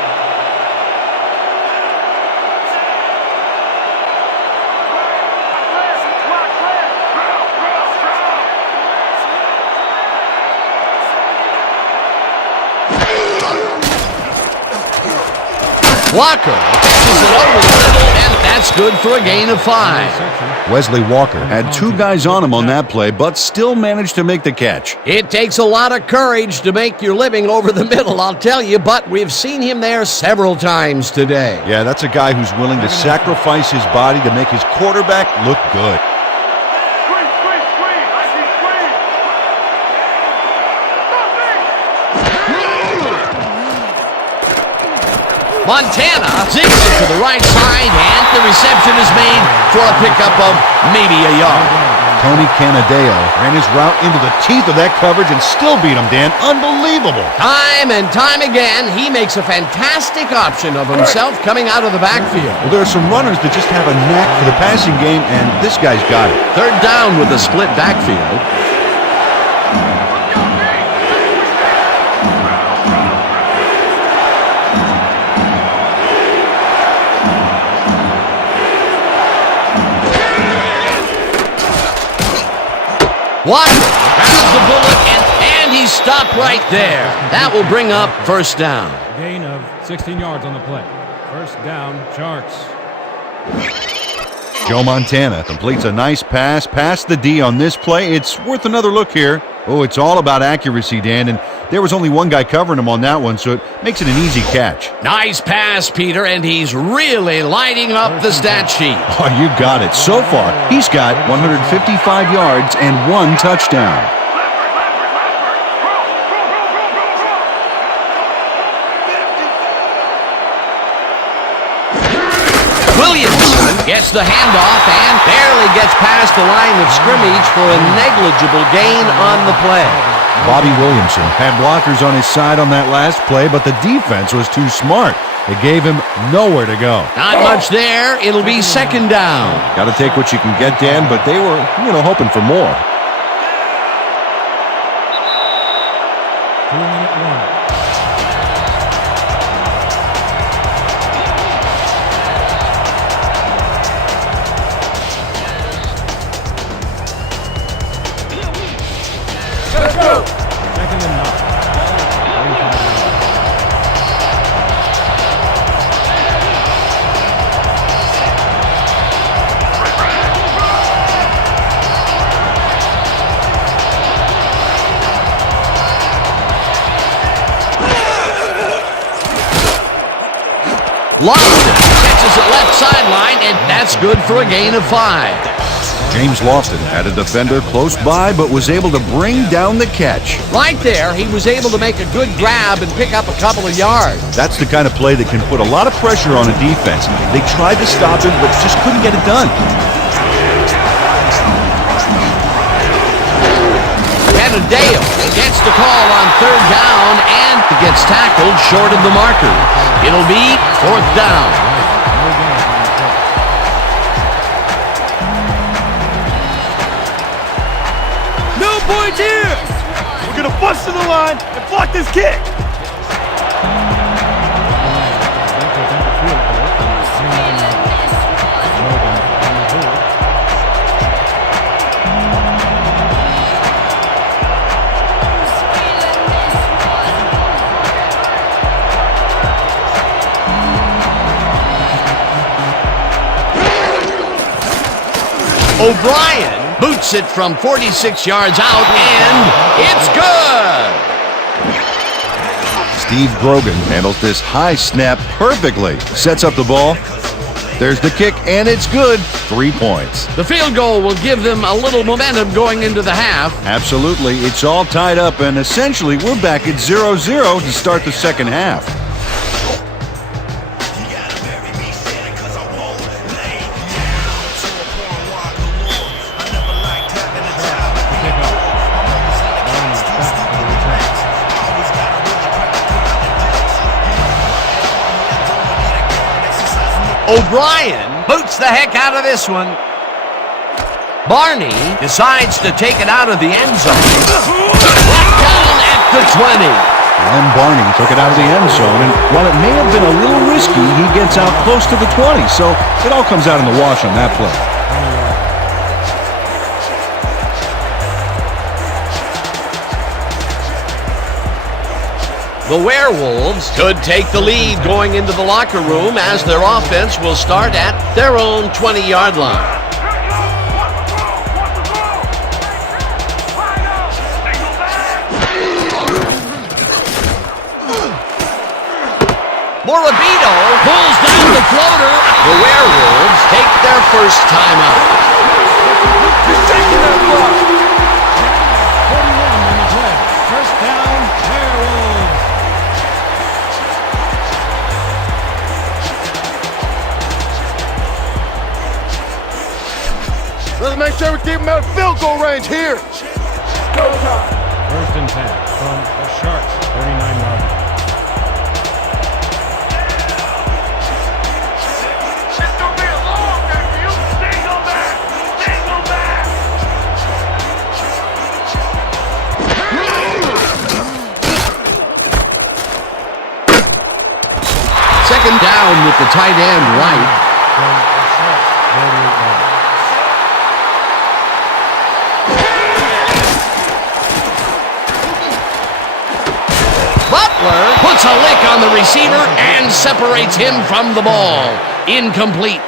Walker passes it over the middle, and that's good for a gain of 5. Wesley Walker had 2 guys on him on that play, but still managed to make the catch. It takes a lot of courage to make your living over the middle, I'll tell you, but we've seen him there several times today. Yeah, that's a guy who's willing to sacrifice his body to make his quarterback look good. Montana zigs it to the right side, and the reception is made for a pickup of maybe a yard. Tony Canadeo ran his route into the teeth of that coverage and still beat him, Dan. Unbelievable. Time and time again, he makes a fantastic option of himself coming out of the backfield. Well, there are some runners that just have a knack for the passing game, and this guy's got it. Third down with a split backfield. Waddle grabs the bullet, and he's stopped right there. That will bring up first down. Gain of 16 yards on the play. First down, Sharks. Joe Montana completes a nice pass past the D on this play. It's worth another look here. Oh, it's all about accuracy, Dan, and there was only one guy covering him on that one, so it makes it an easy catch. Nice pass, Peter, and he's really lighting up the stat sheet. Oh, you got it. So far, he's got 155 yards and 1 touchdown. Williamson gets the handoff and barely gets past the line of scrimmage for a negligible gain on the play. Bobby Williamson had blockers on his side on that last play, but the defense was too smart. It gave him nowhere to go. Not much there. It'll be second down. Got to take what you can get, Dan, but they were, hoping for more. 2-minute warning. Second and 9. Lofton catches it left sideline, and that's good for a gain of 5. James Lofton had a defender close by, but was able to bring down the catch. Right there, he was able to make a good grab and pick up a couple of yards. That's the kind of play that can put a lot of pressure on a defense. They tried to stop him, but just couldn't get it done. Dale gets the call on third down and gets tackled short of the marker. It'll be fourth down. No points here! We're gonna bust to the line and block this kick! O'Brien boots it from 46 yards out, and it's good! Steve Grogan handles this high snap perfectly. Sets up the ball. There's the kick, and it's good. 3 points. The field goal will give them a little momentum going into the half. Absolutely. It's all tied up, and essentially we're back at 0-0 to start the second half. O'Brien boots the heck out of this one. Barney decides to take it out of the end zone. Back down at the 20. And Barney took it out of the end zone, and while it may have been a little risky, he gets out close to the 20, so it all comes out in the wash on that play. The Werewolves could take the lead going into the locker room as their offense will start at their own 20-yard line. Morabito pulls down the floater. The Werewolves take their first timeout. You're taking that block! 41 on the play. First down, Werewolves. Let's make sure we keep him out of field goal range here. Go time. First and 10 from the Sharks, 39-yard line. Second down with the tight end right. From the Sharks, 38 yards. Butler puts a lick on the receiver and separates him from the ball. Incomplete.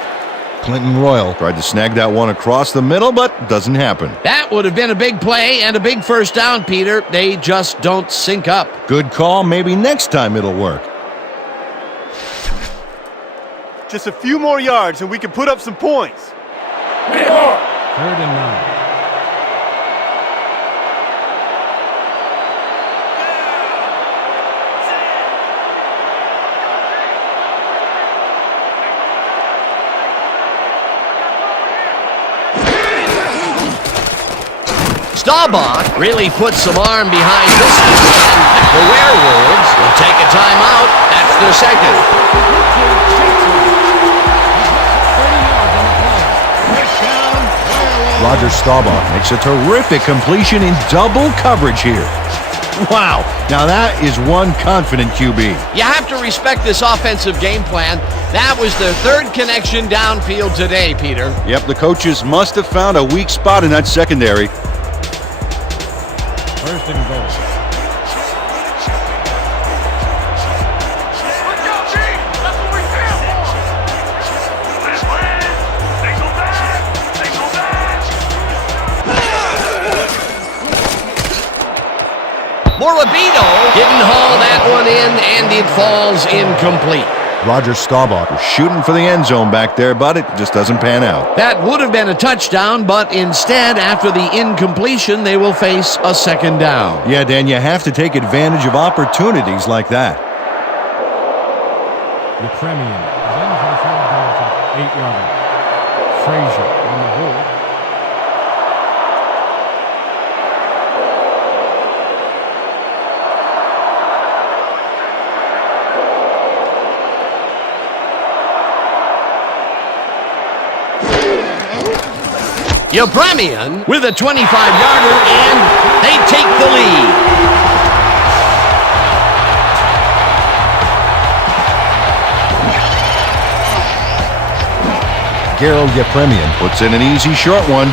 Clinton Royal tried to snag that one across the middle, but doesn't happen. That would have been a big play and a big first down, Peter. They just don't sync up. Good call. Maybe next time it'll work. Just a few more yards and we can put up some points. 3rd and 9. Staubach really puts some arm behind this one, and the Werewolves will take a timeout. That's their second. Roger Staubach makes a terrific completion in double coverage here. Wow, now that is one confident QB. You have to respect this offensive game plan. That was their 3rd connection downfield today, Peter. Yep, the coaches must have found a weak spot in that secondary. 1st and goal. Morabito didn't haul that one in, and it falls incomplete. Roger Staubach was shooting for the end zone back there, but it just doesn't pan out. That would have been a touchdown, but instead, after the incompletion, they will face a second down. Yeah, Dan, you have to take advantage of opportunities like that. The Premier is in for the field goal to 8-yarder. Frazier on the hold. Yepremian with a 25-yarder, and they take the lead. Gerald Yepremian puts in an easy short one.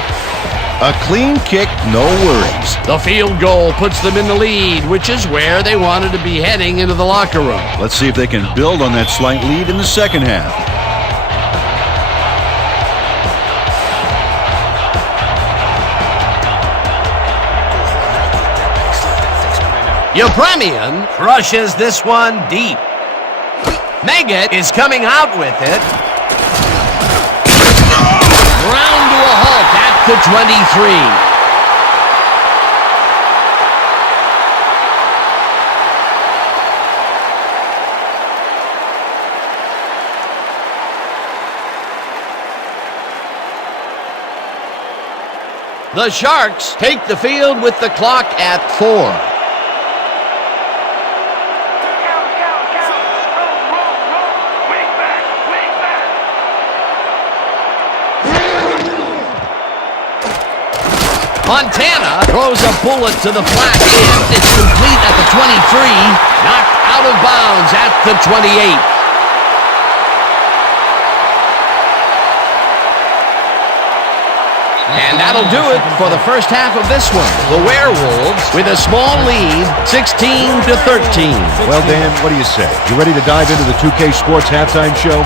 A clean kick, no worries. The field goal puts them in the lead, which is where they wanted to be heading into the locker room. Let's see if they can build on that slight lead in the second half. Yepremian crushes this one deep. Meggett is coming out with it. Ground to a halt at the 23. The Sharks take the field with the clock at 4. Montana throws a bullet to the flat, and it's complete at the 23, knocked out of bounds at the 28. And that'll do it for the first half of this one. The Werewolves with a small lead, 16-13. Well, Dan, what do you say? You ready to dive into the 2K Sports halftime show?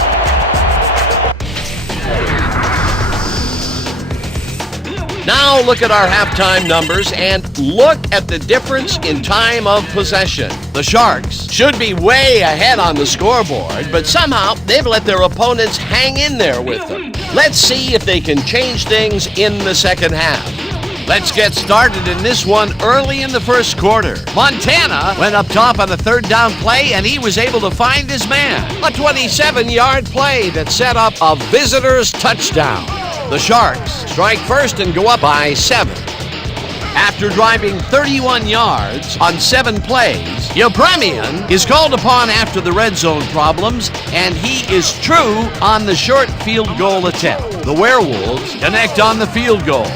Now look at our halftime numbers and look at the difference in time of possession. The Sharks should be way ahead on the scoreboard, but somehow they've let their opponents hang in there with them. Let's see if they can change things in the second half. Let's get started in this one early in the first quarter. Montana went up top on a 3rd down play, and he was able to find his man. A 27-yard play that set up a visitor's touchdown. The Sharks strike first and go up by 7. After driving 31 yards on 7 plays, Yepremian is called upon after the red zone problems, and he is true on the short field goal attempt. The Werewolves connect on the field goal.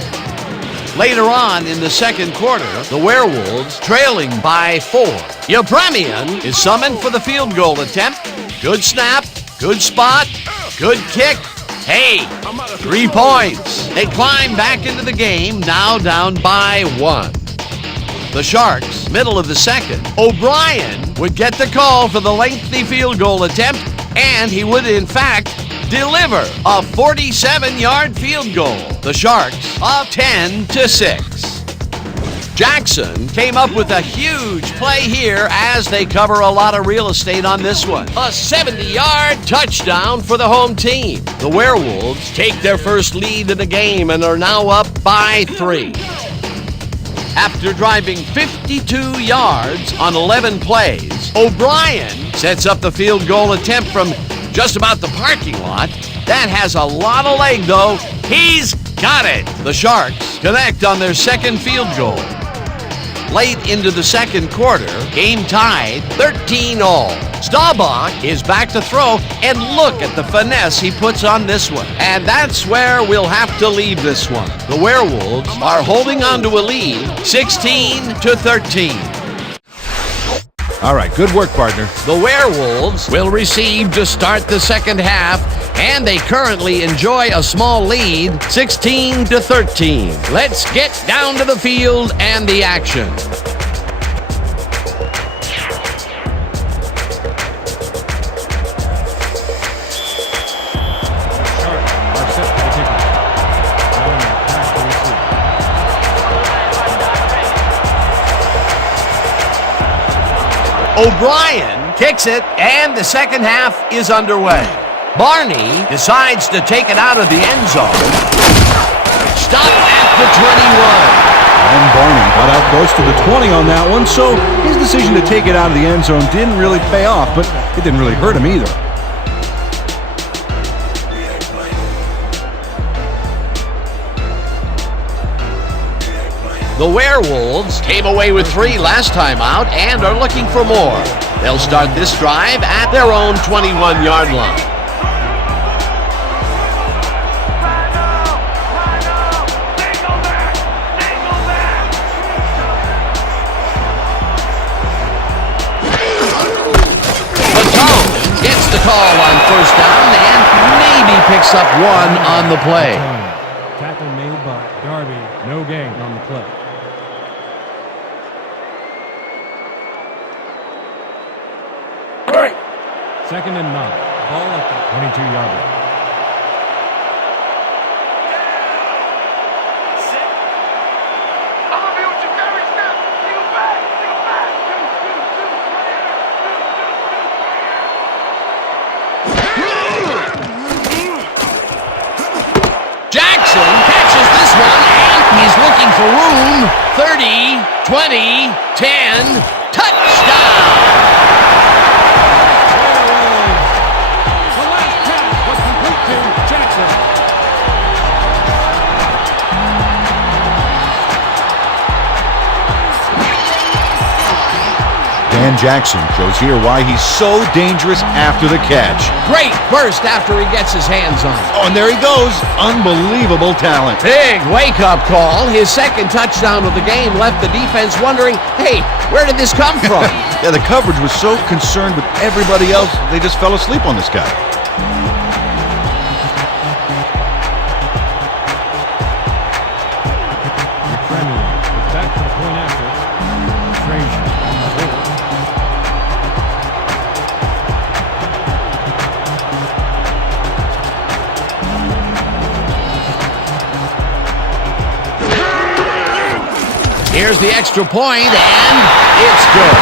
Later on in the second quarter, the Werewolves trailing by 4. Yepremian is summoned for the field goal attempt. Good snap, good spot, good kick. Hey, 3 points. They climb back into the game, now down by 1. The Sharks, middle of the second. O'Brien would get the call for the lengthy field goal attempt, and he would, in fact, deliver a 47-yard field goal. The Sharks up 10-6. Jackson came up with a huge play here as they cover a lot of real estate on this one. A 70-yard touchdown for the home team. The Werewolves take their first lead in the game and are now up by 3. After driving 52 yards on 11 plays, O'Brien sets up the field goal attempt from just about the parking lot. That has a lot of leg, though. He's got it. The Sharks connect on their second field goal. Late into the second quarter, game tied 13-all. Staubach is back to throw, and look at the finesse he puts on this one. And that's where we'll have to leave this one. The Werewolves are holding on to a lead, 16-13. All right, good work, partner. The Werewolves will receive to start the second half, and they currently enjoy a small lead, 16-13. Let's get down to the field and the action. O'Brien kicks it, and the second half is underway. Barney decides to take it out of the end zone. Stopped at the 21. And Barney got out close to the 20 on that one, so his decision to take it out of the end zone didn't really pay off, but it didn't really hurt him either. The Werewolves came away with 3 last time out and are looking for more. They'll start this drive at their own 21-yard line. Patone gets the call on first down and maybe picks up 1 on the play. Tackle made by Darby. No gain on the play. Second and 9. Ball at the 22-yard line. Jackson catches this one, and he's looking for room. 30, 20, 10, touchdown! Dan Jackson shows here why he's so dangerous after the catch. Great burst after he gets his hands on it. Oh, and there he goes. Unbelievable talent. Big wake-up call. His second touchdown of the game left the defense wondering, hey, where did this come from? Yeah, the coverage was so concerned with everybody else, they just fell asleep on this guy. Back to the point after. Frazier on the hold. Here's the extra point, and it's good.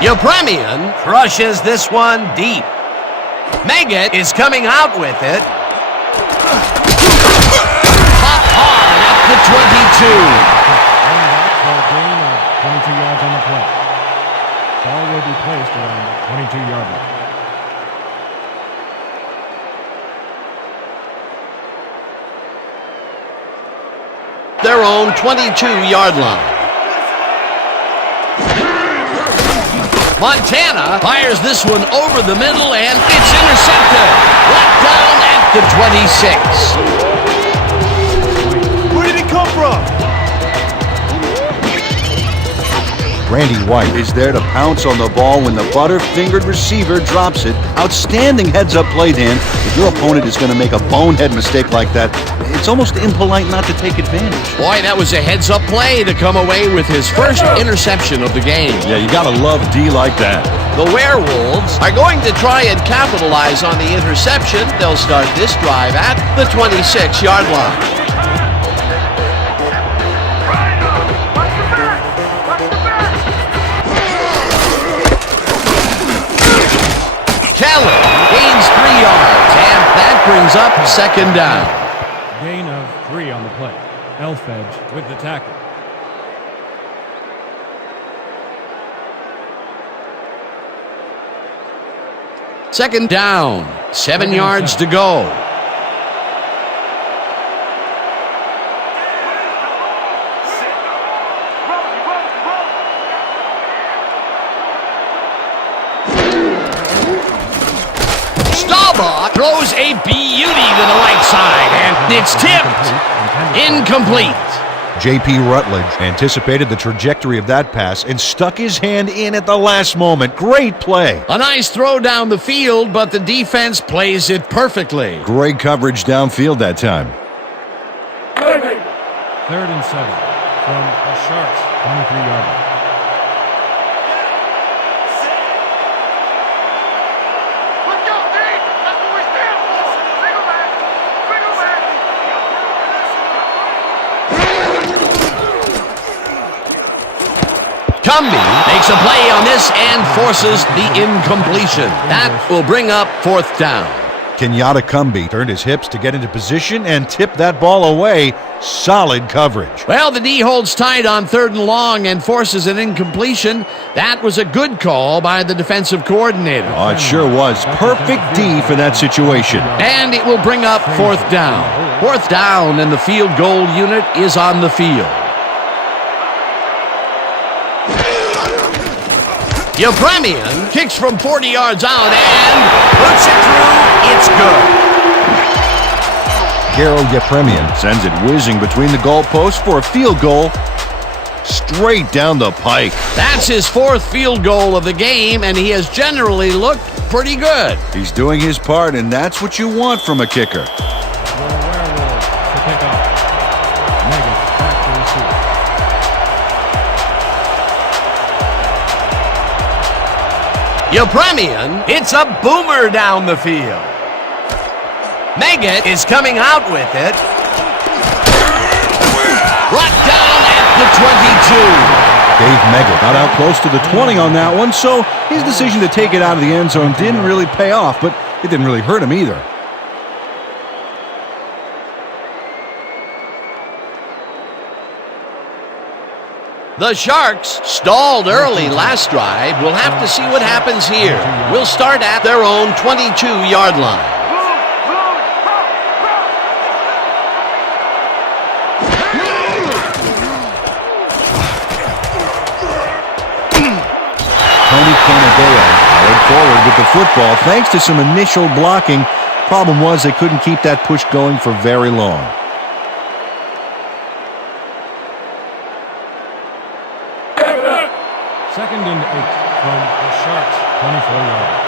Upremian crushes this one deep. Meggett is coming out with it. Pop hard at the 22. For a gain of 22 yards on the play. Ball will be placed around the 22-yard line. Their own 22-yard line. Montana fires this one over the middle, and it's intercepted. Brought down at the 26. Where did he come from? Randy White is there to pounce on the ball when the butter-fingered receiver drops it. Outstanding heads-up play, Dan. If your opponent is going to make a bonehead mistake like that, it's almost impolite not to take advantage. Boy, that was a heads-up play to come away with his first interception of the game. Yeah, you got to love D like that. The Werewolves are going to try and capitalize on the interception. They'll start this drive at the 26-yard line. Keller gains 3 yards, and that brings up second down. Gain of 3 on the play. Elfedge with the tackle. Second down, 7 yards to go. Staubach throws a beauty to the right side, and it's tipped. Incomplete. J.P. Rutledge anticipated the trajectory of that pass and stuck his hand in at the last moment. Great play. A nice throw down the field, but the defense plays it perfectly. Great coverage downfield that time. 3rd and 7 from the Sharks' 23-yard line. Cumbie makes a play on this and forces the incompletion. That will bring up 4th down. Kenyatta Cumbie turned his hips to get into position and tipped that ball away. Solid coverage. Well, the D holds tight on 3rd and long and forces an incompletion. That was a good call by the defensive coordinator. Oh, it sure was. Perfect D for that situation. And it will bring up 4th down. 4th down, and the field goal unit is on the field. Yepremian kicks from 40 yards out and puts it through. It's good. Gerald Yepremian sends it whizzing between the goalposts for a field goal straight down the pike. That's his 4th field goal of the game, and he has generally looked pretty good. He's doing his part, and that's what you want from a kicker. The Werewolves to pick up. Megan back to receive. Yepremian, it's a boomer down the field. Meggett is coming out with it. Brought down at the 22. Dave Meggett got out close to the 20 on that one, so his decision to take it out of the end zone didn't really pay off, but it didn't really hurt him either. The Sharks stalled early last drive. We'll have to see what happens here. We'll start at their own 22-yard line. Tony Canadeo powered forward with the football thanks to some initial blocking. Problem was they couldn't keep that push going for very long. Second and 8 from the Sharks' 24-yard line.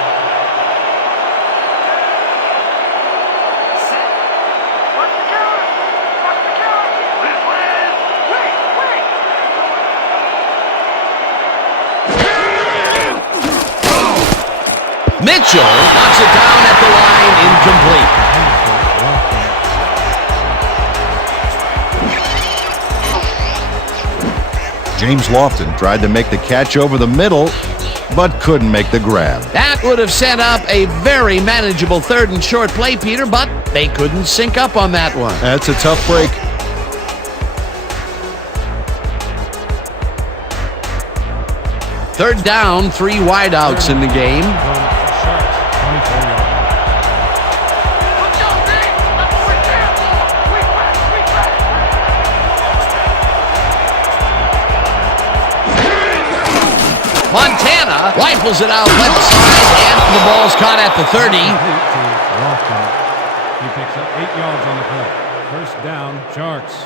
Mitchell knocks it down at the line, incomplete. James Lofton tried to make the catch over the middle, but couldn't make the grab. That would have set up a very manageable 3rd and short play, Peter, but they couldn't sync up on that one. That's a tough break. Third down, 3 wideouts in the game. Montana rifles it out left side, and the ball's caught at the 30. He picks up 8 yards on the play. First down, Sharks.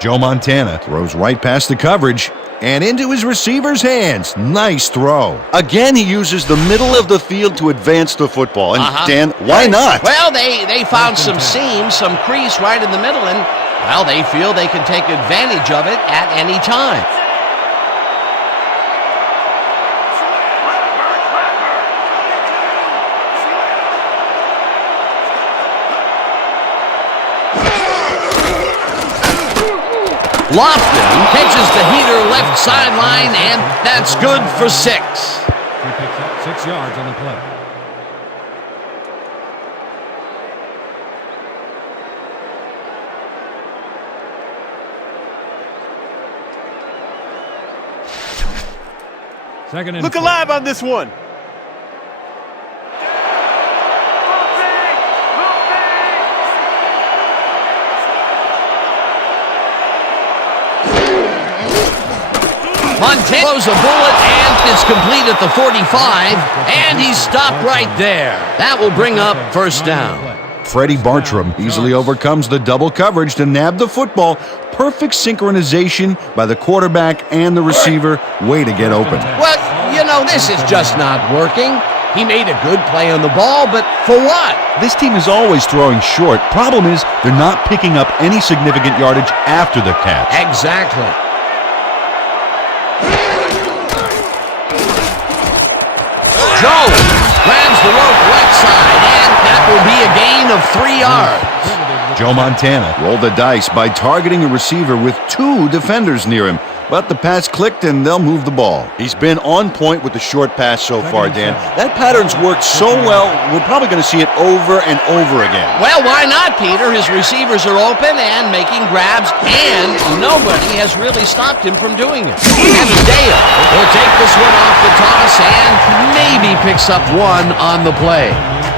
Joe Montana throws right past the coverage and into his receiver's hands. Nice throw. Again, he uses the middle of the field to advance the football. And Dan, why not? Well, they found some seams, some crease right in the middle, and, well, they feel they can take advantage of it at any time. Lofton catches the heater left sideline, and that's good for 6. He picks up 6 yards on the play. Second and Look 4. alive on this one. Montana throws a bullet, and it's complete at the 45, and he's stopped right there. That will bring up first down. Freddie Bartram easily overcomes the double coverage to nab the football. Perfect synchronization by the quarterback and the receiver. Way to get open. Well, you know, this is just not working. He made a good play on the ball, but for what? This team is always throwing short. Problem is, they're not picking up any significant yardage after the catch. Exactly. Jones grabs the rope right side, and that will be a gain of 3 yards. Joe Montana rolled the dice by targeting a receiver with 2 defenders near him. But the pass clicked, and they'll move the ball. He's been on point with the short pass so far, Dan. That pattern's worked so well, we're probably going to see it over and over again. Well, why not, Peter? His receivers are open and making grabs, and nobody has really stopped him from doing it. Canadeo will take this one off the toss and maybe picks up 1 on the play.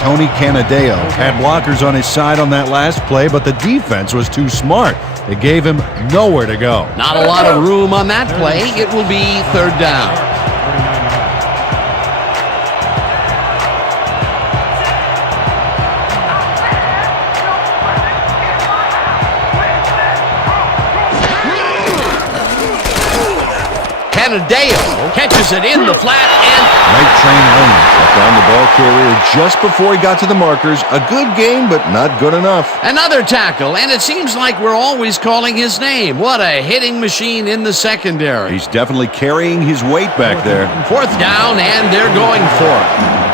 Tony Canadeo had blockers on his side on that last play, but the defense was too smart. They gave him nowhere to go. Not a lot of room on that play. It will be third down. Canadeo catches it in the flat, and Night Train Lane left down the ball carrier just before he got to the markers. A good game, but not good enough. another tackle, and it seems like we're always calling his name. What a hitting machine in the secondary. He's definitely carrying his weight back there. Fourth down, and they're going for it.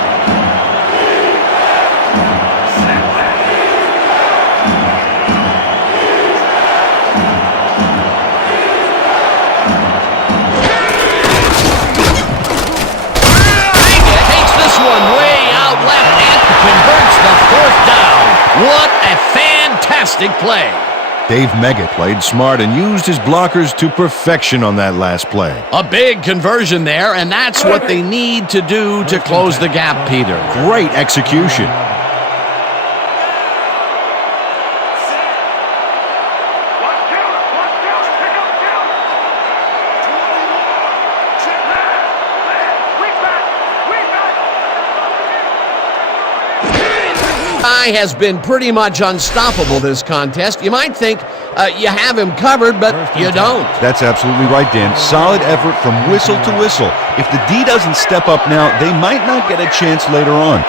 What a fantastic play. Dave Meggett played smart and used his blockers to perfection on that last play. A big conversion there, and that's what they need to do to close the gap, Peter. Great execution. Has been pretty much unstoppable this contest. You might think you have him covered, but you don't. That's absolutely right, Dan. Solid effort from whistle to whistle. If the D doesn't step up now, they might not get a chance later on.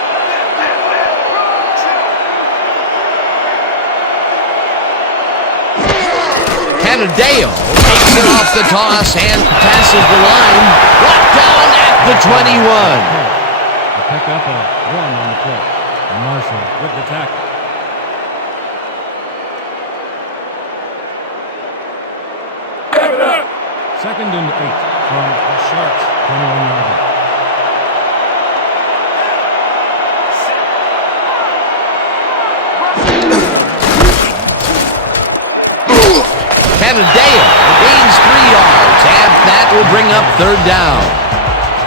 Canadeo takes it off the toss and passes the line. Brought down at the 21. Pick up a 1 on the play. Marshall with the tackle. Second and 8 from the Sharks, 21-yard line. Canadeo gains 3 yards, and that will bring up third down.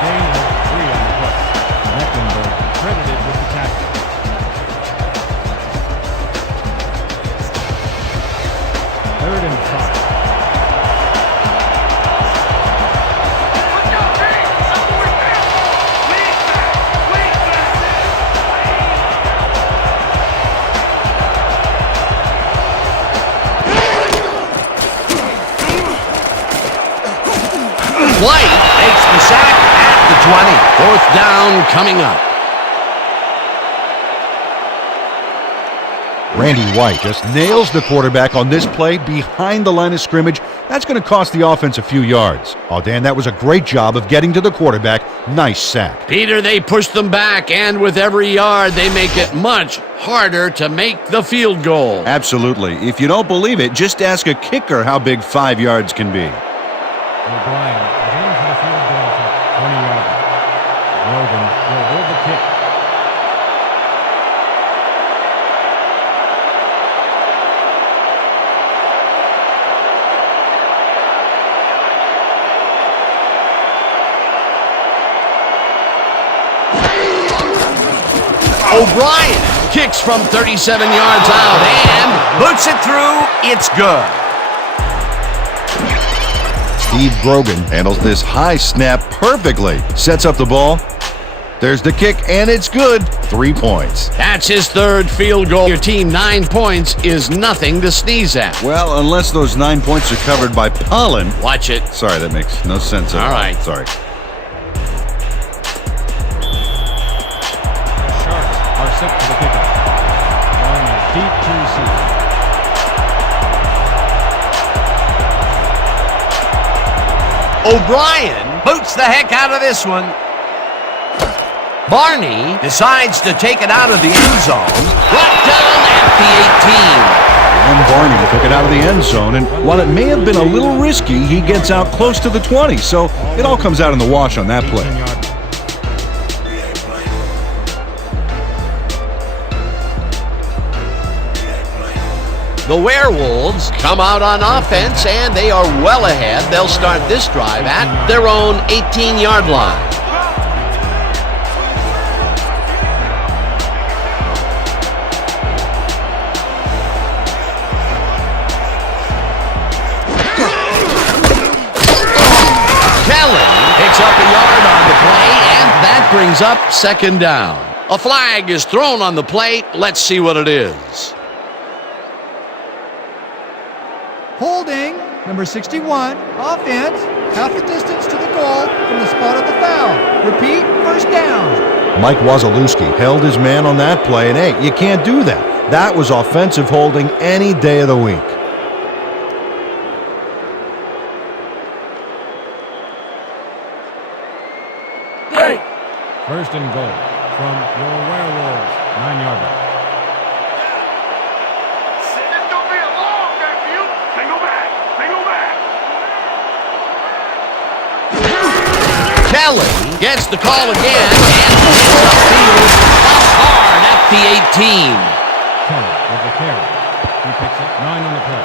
Gain of 3 on the play. Mecklenburg credited with the tackle. Third and 5. White makes the sack at the 20. Fourth down coming up. Randy White just nails the quarterback on this play behind the line of scrimmage. That's going to cost the offense a few yards. Oh, Dan, that was a great job of getting to the quarterback. Nice sack. Peter, they push them back, and with every yard, they make it much harder to make the field goal. Absolutely. If you don't believe it, just ask a kicker how big 5 yards can be. O'Brien is in for the field goal for 20 yards. Logan will hold the kick. O'Brien kicks from 37 yards out and boots it through. It's good. Steve Grogan handles this high snap perfectly. Sets up the ball. There's the kick, and it's good. 3 points. That's his third field goal. Your team 9 points is nothing to sneeze at. Well, unless those 9 points are covered by pollen. Watch it. Sorry, that makes no sense at all. All right. Sorry. Are set for the kickoff. Going deep to receive. O'Brien boots the heck out of this one. Barney decides to take it out of the end zone. Brought down at the 18. And Barney took it out of the end zone, and while it may have been a little risky, he gets out close to the 20, so it all comes out in the wash on that play. 18-yard. The Werewolves come out on offense, and they are well ahead. They'll start this drive at their own 18-yard line. Kelly picks up a yard on the play, and that brings up second down. A flag is thrown on the plate. Let's see what it is. Holding, number 61, offense, half the distance to the goal from the spot of the foul. Repeat, first down. Mike Wazalewski held his man on that play, and hey, you can't do that. That was offensive holding any day of the week. First and goal from your Werewolves. 9-yard line. It's gonna be a long backfield. Single back. Single back. Kelly gets the call again and gets upfield up hard at the 18. Kelly with the carry. He picks up 9 on the play.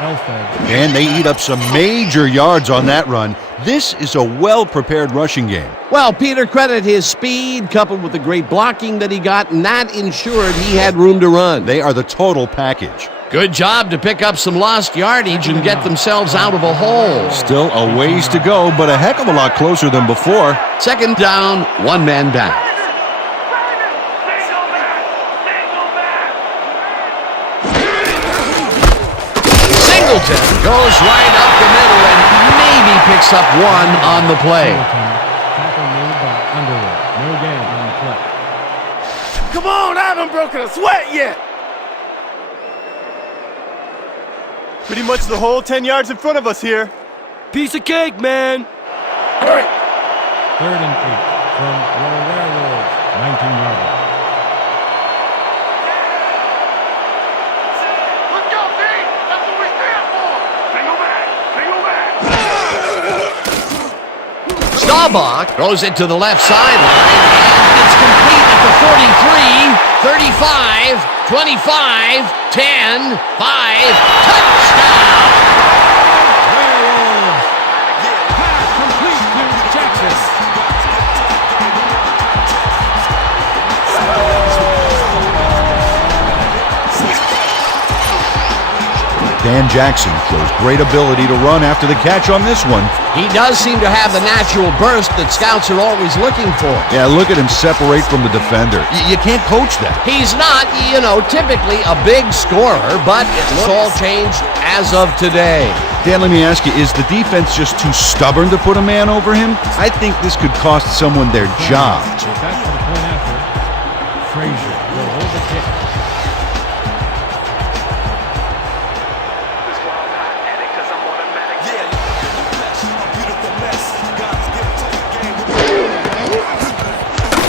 Elford. And they eat up some major yards on that run. This is a well-prepared rushing game. Well, Peter, credit his speed coupled with the great blocking that he got, and that ensured he had room to run. They are the total package. Good job to pick up some lost yardage and get themselves out of a hole. Still a ways to go, but a heck of a lot closer than before. Second down, one man back. Single back. Single back. Singleton goes right up the middle and maybe picks up one on the play. Tackle made by Underwood. No gain on the play. Come on, I haven't broken a sweat yet. Pretty much the whole 10 yards in front of us here. Piece of cake, man. Hurry. 3rd and 8 from your Werewolves. 19-yard line. Let's go, D. That's what we stand for. Single back. Single back. Staubach throws it to the left sideline, and it's complete at the 43, 35, 25, 10, 5, touchdown! Werewolves. Pass complete to Jackson. Dan Jackson shows great ability to run after the catch on this one. He does seem to have the natural burst that scouts are always looking for. Yeah, look at him separate from the defender. You can't coach that. He's not, typically a big scorer, but it's all changed as of today. Dan, let me ask you, is the defense just too stubborn to put a man over him? I think this could cost someone their job. That's for the point after. Frazier will hold the kick.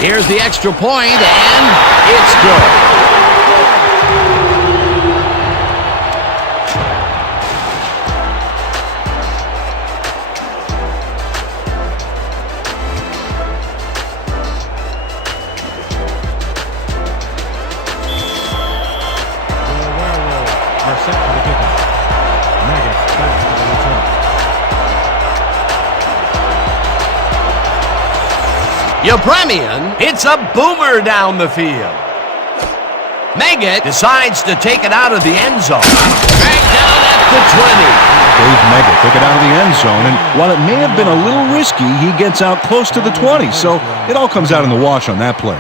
Here's the extra point, and it's good. The Werewolves are set for the kickoff. Maggot back for the return. Yepremian hits a boomer down the field. Maggot decides to take it out of the end zone. Dragged down at the 20. Dave Maggot took it out of the end zone, and while it may have been a little risky, he gets out close to the 20, so it all comes out in the wash on that play.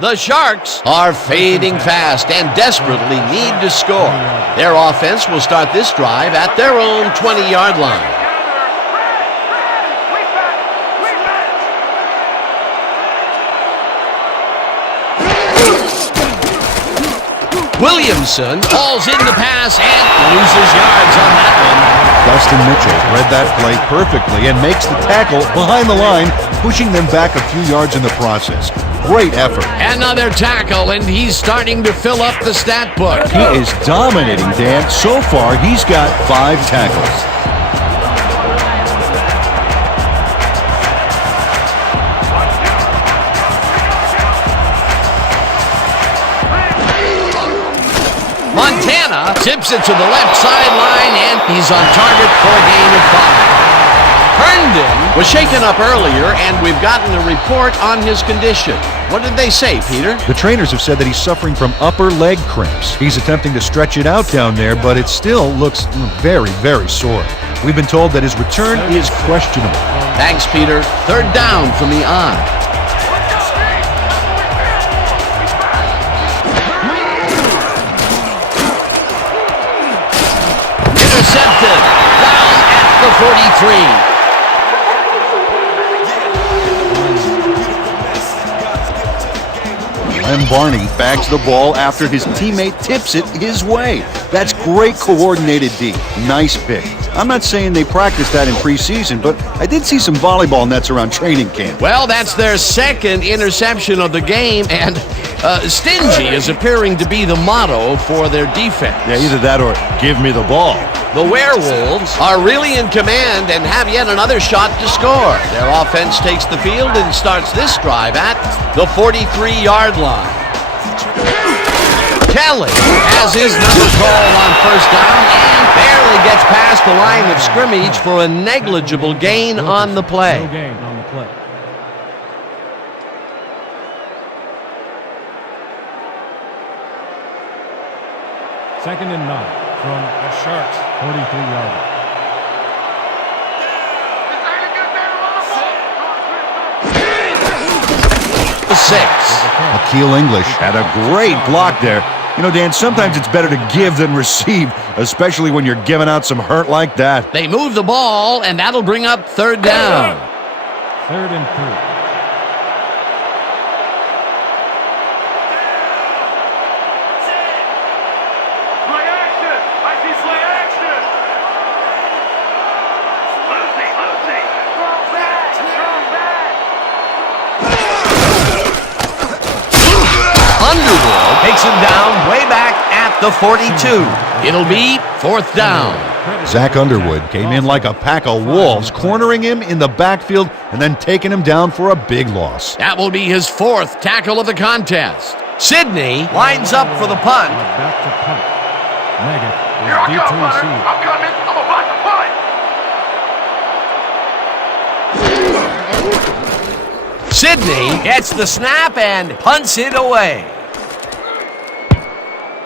The Sharks are fading fast and desperately need to score. Their offense will start this drive at their own 20-yard line. Williamson hauls in the pass and loses yards on that one. Dustin Mitchell read that play perfectly and makes the tackle behind the line, pushing them back a few yards in the process. Great effort. Another tackle, and he's starting to fill up the stat book. He is dominating, Dan. So far, he's got 5 tackles. Montana tips it to the left sideline, and he's on target for a gain of 5. Herndon was shaken up earlier, and we've gotten a report on his condition. What did they say, Peter? The trainers have said that he's suffering from upper leg cramps. He's attempting to stretch it out down there, but it still looks very, very sore. We've been told that his return is questionable. Thanks, Peter. 3rd down from the I. Intercepted. Down at the 43. Len Barney bags the ball after his teammate tips it his way. That's great coordinated D. Nice pick. I'm not saying they practiced that in preseason, but I did see some volleyball nets around training camp. Well, that's their 2nd interception of the game, and stingy is appearing to be the motto for their defense. Yeah, either that or give me the ball. The Werewolves are really in command and have yet another shot to score. Their offense takes the field and starts this drive at the 43-yard line. Kelly has his number called on 1st down and barely gets past the line of scrimmage for a negligible gain on the play. No gain on the play. Second and 9 from the Sharks' 43-yarder. Akeel English had a great block there. You know, Dan, sometimes it's better to give than receive, especially when you're giving out some hurt like that. They move the ball, and that'll bring up 3rd down. 3rd and 3. Takes him down way back at the 42. It'll be 4th down. Zach Underwood came in like a pack of wolves, cornering him in the backfield and then taking him down for a big loss. That will be his 4th tackle of the contest. Sidney lines up for the punt. Back to punt. Maggot is deep to receive. I'm coming. I'm about to punt. Sidney gets the snap and punts it away.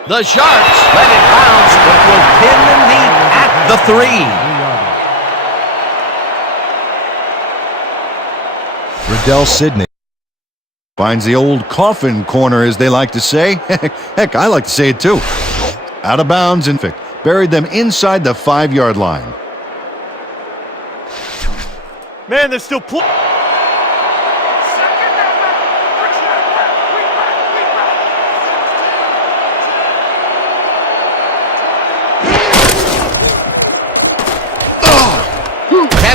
The Sharks let it bounce, but will pin them deep at the 3. Riddell Sidney finds the old coffin corner, as they like to say. Heck, I like to say it too. Out of bounds and buried them inside the 5-yard line. Man, they're still playing.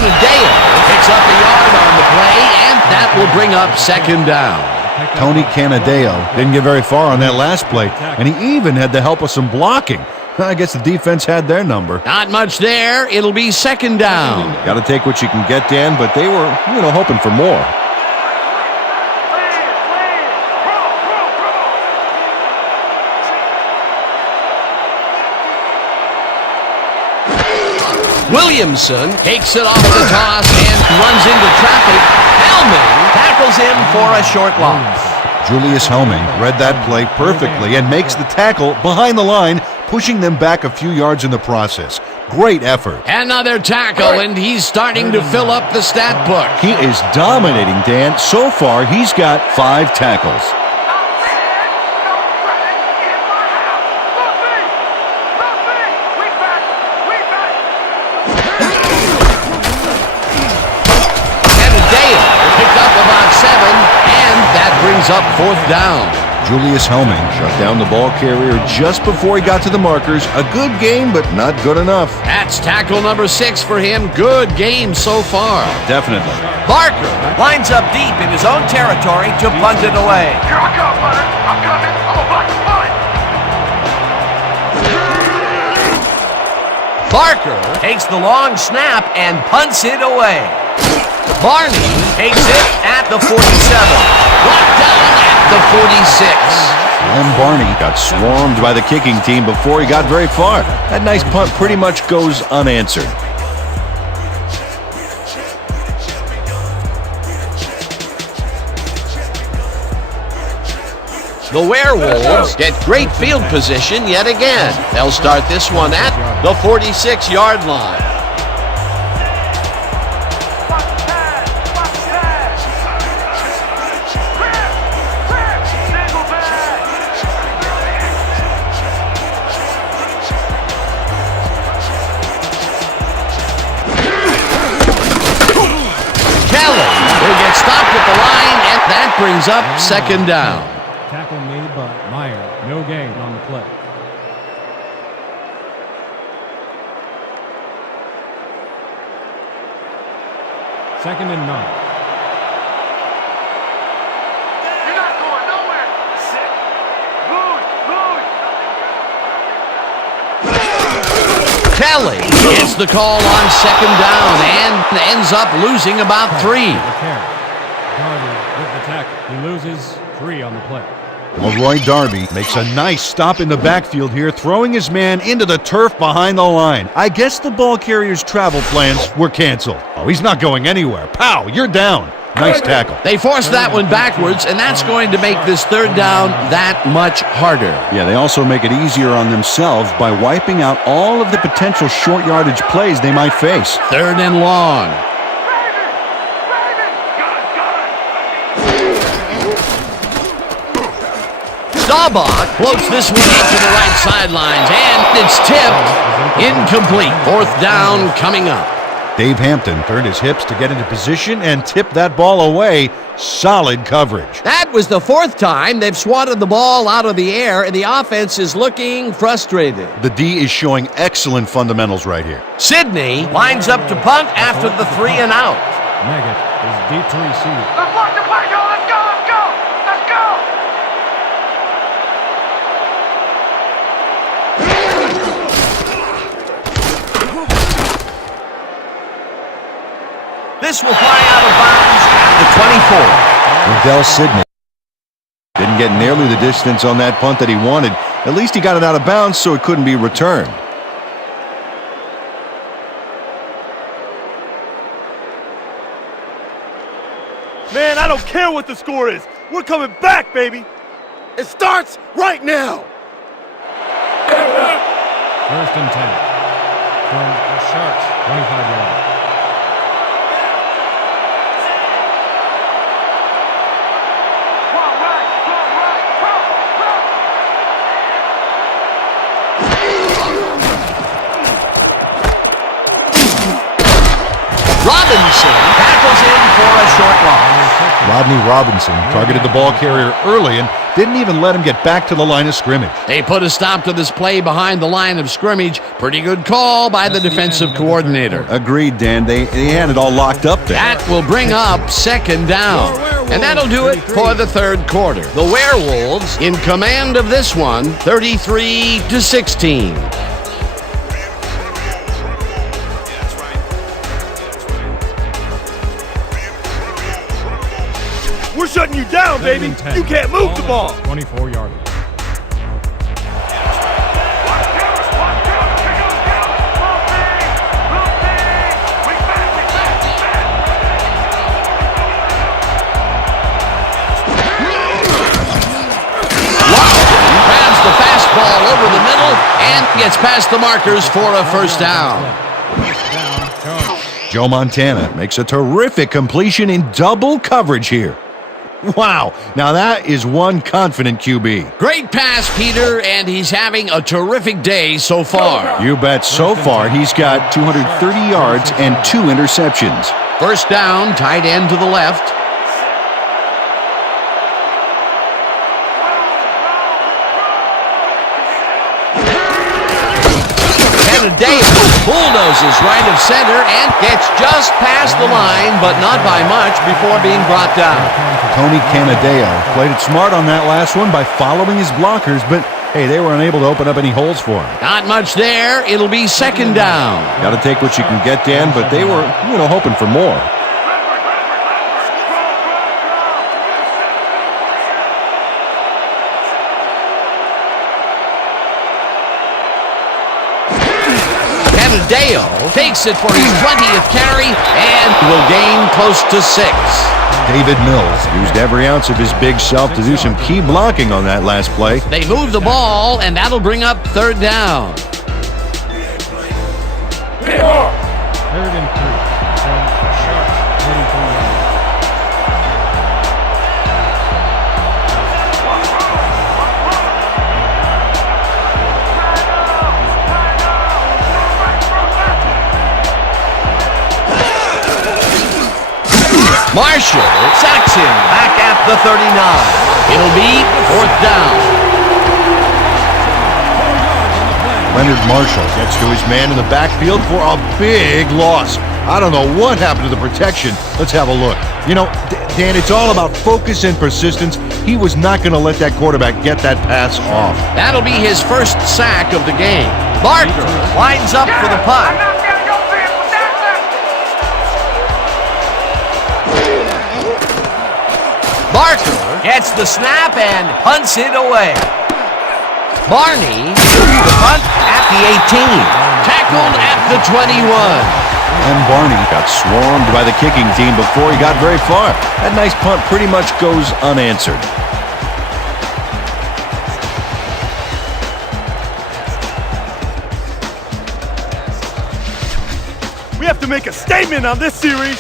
Canadeo picks up a yard on the play, and that will bring up 2nd down. Tony Canadeo didn't get very far on that last play, and he even had the help of some blocking. I guess the defense had their number. Not much there. It'll be 2nd down. Got to take what you can get, Dan, but they were, hoping for more. Williamson takes it off the toss and runs into traffic. Helming tackles him for a short loss. Julius Helming read that play perfectly and makes the tackle behind the line, pushing them back a few yards in the process. Great effort. Another tackle, and he's starting to fill up the stat book. He is dominating, Dan. So far, he's got 5 tackles. Canadeo picked up about 7, and that brings up 4th down. Julius Helming shut down the ball carrier just before he got to the markers. A good game, but not good enough. That's tackle number 6 for him. Good game so far. Definitely. Barker lines up deep in his own territory to punt it away. Here I come, brother. I'm coming. I'm a block the punt. Barker takes the long snap and punts it away. Barney takes it at the 47. Brought down at the 46. And Barney got swarmed by the kicking team before he got very far. That nice punt pretty much goes unanswered. The Werewolves get great field position yet again. They'll start this one at the 46-yard line. Stopped at the line, and that brings up 2nd down. Tackle made by Meyer. No gain on the play. Second and 9. You're not going nowhere. Sit. Move. Kelly gets the call on 2nd down and ends up losing about 3. Darby with the tackle. He loses 3 on the play. Leroy Darby makes a nice stop in the backfield here, throwing his man into the turf behind the line. I guess the ball carrier's travel plans were canceled. Oh, he's not going anywhere. Pow, you're down. Nice tackle. They forced that one backwards, and that's going to make this 3rd down that much harder. Yeah, they also make it easier on themselves by wiping out all of the potential short yardage plays they might face. 3rd and long. Staubach floats this one out to the right sidelines, and it's tipped. Incomplete. 4th down coming up. Dave Hampton turned his hips to get into position and tipped that ball away. Solid coverage. That was the 4th time they've swatted the ball out of the air, and the offense is looking frustrated. The D is showing excellent fundamentals right here. Sidney lines up to punt after the 3 and out. Maggot is deep to receive. Let's block the play, y'all. Let's go. Let's go. Let's go. This will fly out of bounds at the 24. Riddell Sidney didn't get nearly the distance on that punt that he wanted. At least he got it out of bounds so it couldn't be returned. Man, man, I don't care what the score is. We're coming back, baby. It starts right now. First and 10 from the Sharks' 25-yard. Robinson tackles in for a short loss. Rodney Robinson targeted the ball carrier early and didn't even let him get back to the line of scrimmage. They put a stop to this play behind the line of scrimmage. Pretty good call by the defensive coordinator. Agreed, Dan. They had it all locked up there. That will bring up second down. And that'll do it for the third quarter. The Werewolves in command of this one, 33-16. We're shutting you down, baby. You can't move the ball. 24-yard. Grabs the fastball over the middle and gets past the markers for a first down. Joe Montana makes a terrific completion in double coverage here. Wow, now that is one confident QB. Great pass, Peter, and he's having a terrific day so far. You bet. So far, he's got 230 yards and 2 interceptions. First down, tight end to the left. Canadeo bulldozes right of center and gets just past the line, but not by much before being brought down. Tony Canadeo played it smart on that last one by following his blockers, but hey, they were unable to open up any holes for him. Not much there. It'll be second down. Got to take what you can get, Dan, but they were, hoping for more. Canadeo takes it for his 20th carry and will gain close to 6. David Mills used every ounce of his big self to do some key blocking on that last play. They move the ball, and that'll bring up third down. Third and 3 from Sharks' 33-yard. Marshall sacks him back at the 39. It'll be fourth down. Leonard Marshall gets to his man in the backfield for a big loss. I don't know what happened to the protection. Let's have a look. Dan, it's all about focus and persistence. He was not going to let that quarterback get that pass off. That'll be his first sack of the game. Barker lines up for the punt. Barker gets the snap and punts it away. Barney the punt at the 18. Tackled at the 21. And Barney got swarmed by the kicking team before he got very far. That nice punt pretty much goes unanswered. We have to make a statement on this series.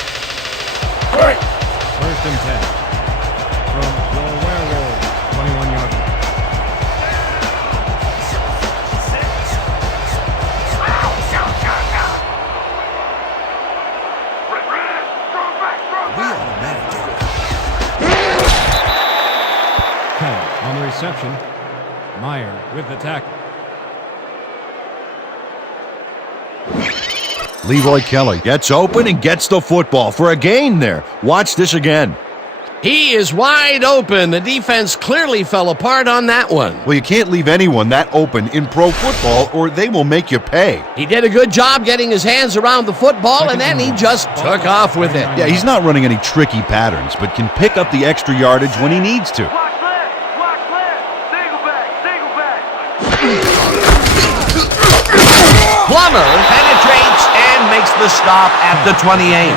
First and 10 from the Werewolves' 21-yard. On the reception, Meyer with the tackle. Leroy Kelly gets open and gets the football for a gain there. Watch this again. He is wide open. The defense clearly fell apart on that one. Well, you can't leave anyone that open in pro football or they will make you pay. He did a good job getting his hands around the football, and then he just took off with it. Yeah, he's not running any tricky patterns, but can pick up the extra yardage when he needs to. Plummer penetrates and makes the stop at the 28.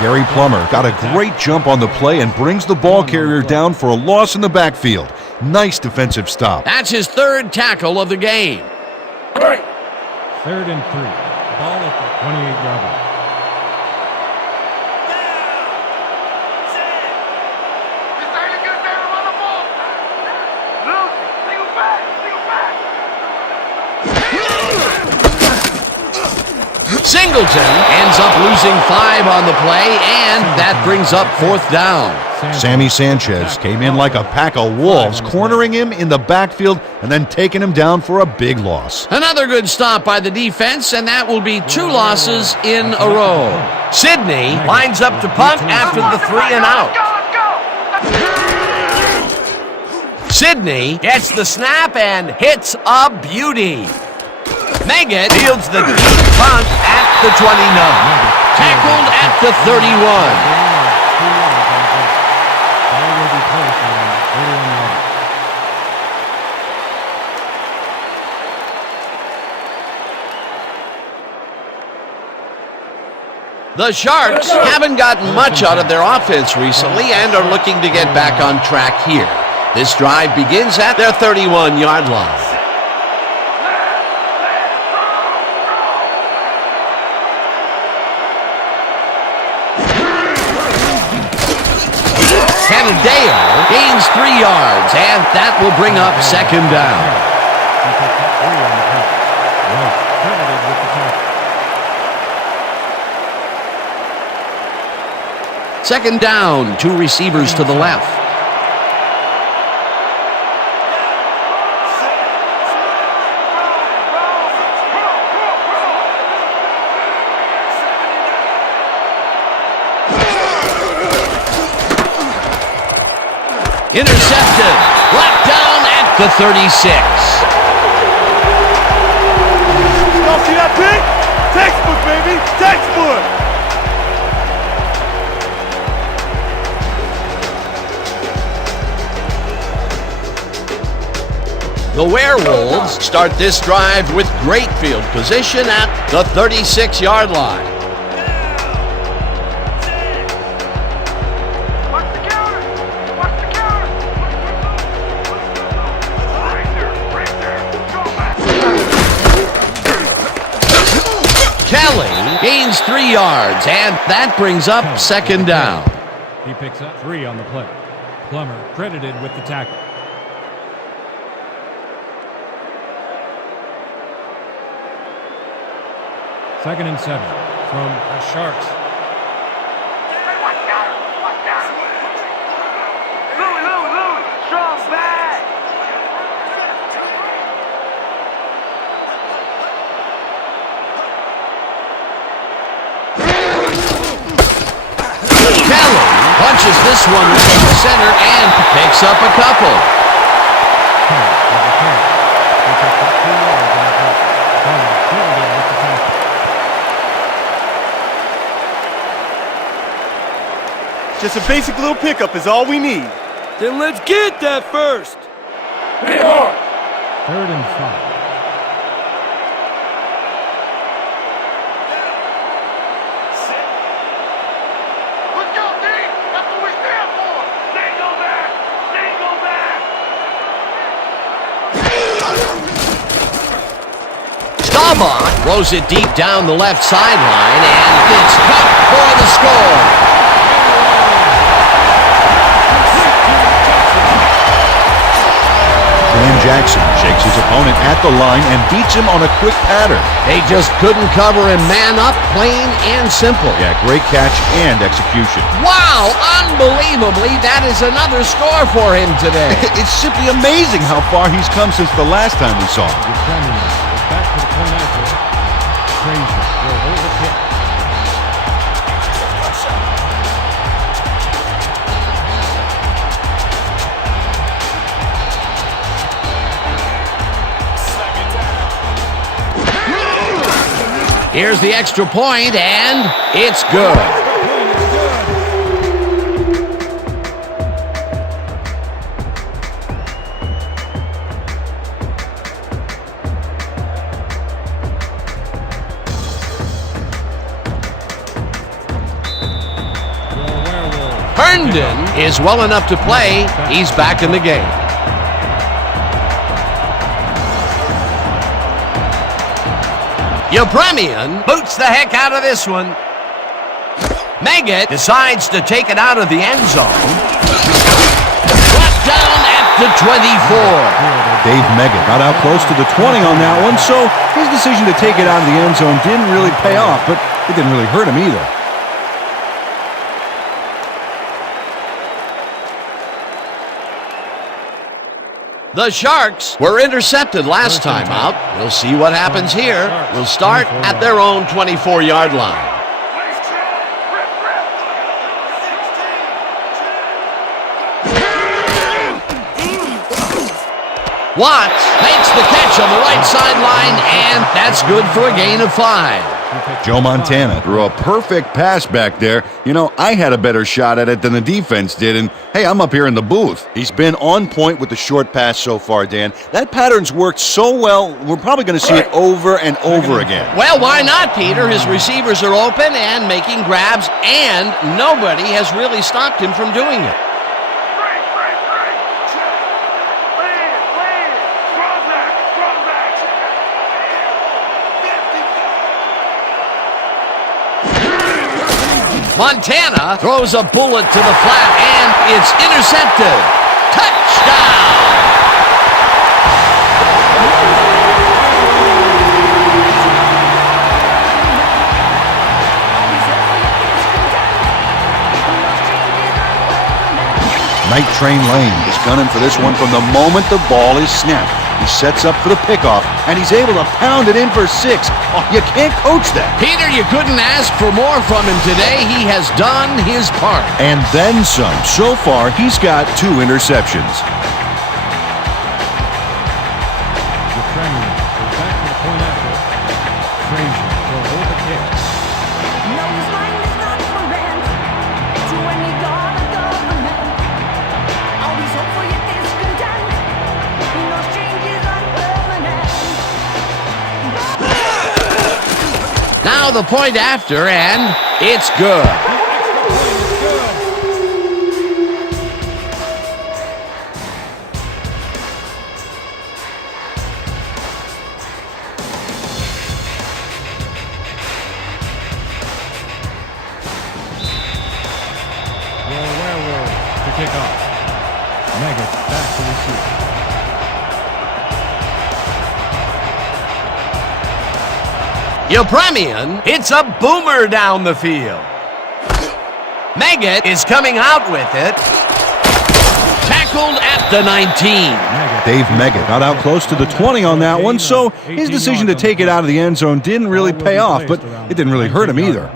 Gary Plummer got a great jump on the play and brings the ball carrier down for a loss in the backfield. Nice defensive stop. That's his third tackle of the game. 3rd and 3. Ball at the 28-yard line. Singleton ends up losing 5 on the play, and that brings up 4th down. Sammy Sanchez came in like a pack of wolves, cornering him in the backfield and then taking him down for a big loss. Another good stop by the defense, and that will be 2 losses in a row. Sidney lines up to punt after the 3 and out. Sidney gets the snap and hits a beauty. Megan fields the deep punt at the 29. Tackled at the 31. The Sharks haven't gotten much out of their offense recently and are looking to get back on track here. This drive begins at their 31-yard line. Canadeo gains 3 yards, and that will bring up 2nd down. Second down, 2 receivers to the left. Intercepted. Brought down at the 36. Y'all see that pick? Textbook, baby. Textbook. The Werewolves start this drive with great field position at the 36-yard line. Kelly gains 3 yards, and that brings up 2nd down. He picks up 3 on the play. Plummer credited with the tackle. Second and 7 from the Sharks. Kelly punches this one right to center and picks up a couple. Just a basic little pickup is all we need. Then let's get that first. 3rd and 5. Staubach throws it deep down the left sideline, and it's caught for the score. Dan Jackson shakes his opponent at the line and beats him on a quick pattern. They just couldn't cover him man up, plain and simple. Yeah, great catch and execution. Wow, unbelievably, that is another score for him today. It's simply amazing how far he's come since the last time we saw him. Back to the point after. Frazier will hold the kick. Here's the extra point, and it's good. Lofton is well enough to play. He's back in the game. Yepremian boots the heck out of this one. Meggett decides to take it out of the end zone. Brought down at the 24. Dave Meggett got out close to the 20 on that one, so his decision to take it out of the end zone didn't really pay off, but it didn't really hurt him either. The Sharks were intercepted last time out. We'll see what happens here. We'll start at their own 24-yard line. Watts makes the catch on the right sideline, and that's good for a gain of 5. Joe Montana threw a perfect pass back there. You know, I had a better shot at it than the defense did, and hey, I'm up here in the booth. He's been on point with the short pass so far, Dan. That pattern's worked so well, we're probably going to see it over and over again. Well, why not, Peter? His receivers are open and making grabs, and nobody has really stopped him from doing it. Montana throws a bullet to the flat, and it's intercepted. Touchdown! Night Train Lane is gunning for this one from the moment the ball is snapped. He sets up for the pickoff, and he's able to pound it in for 6. Oh, you can't coach that. Peter, you couldn't ask for more from him today. He has done his part. And then some. So far, he's got 2 interceptions. Yepremian is back to the point after. Frazier will hold the kick. No, his mind is not for rent. To any government. Always hope for your discontent. No changes are permanent. Now the point after, and it's good. Werewolves to kick off. Meggett back to receive. Yepremian hits a boomer down the field. Meggett is coming out with it. Tackled at the 19. Dave Meggett got out close to the 20 on that one, so his decision to take it out of the end zone didn't really pay off, but it didn't really hurt him either.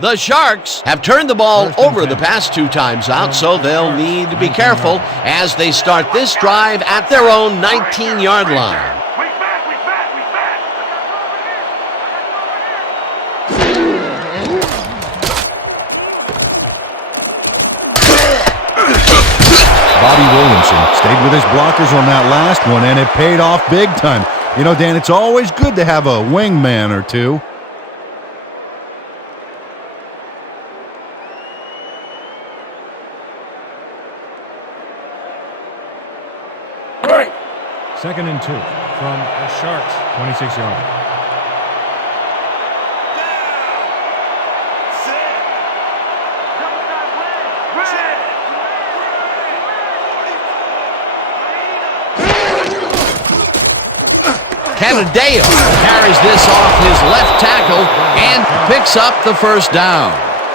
The Sharks have turned the ball over the past 2 times out, so they'll need to be careful as they start this drive at their own 19-yard line. Bobby Williamson stayed with his blockers on that last one, and it paid off big time. You know, Dan, it's always good to have a wingman or two. Second and 2 from the Sharks, 26-yard. Canadeo carries this off his left tackle and picks up the first down.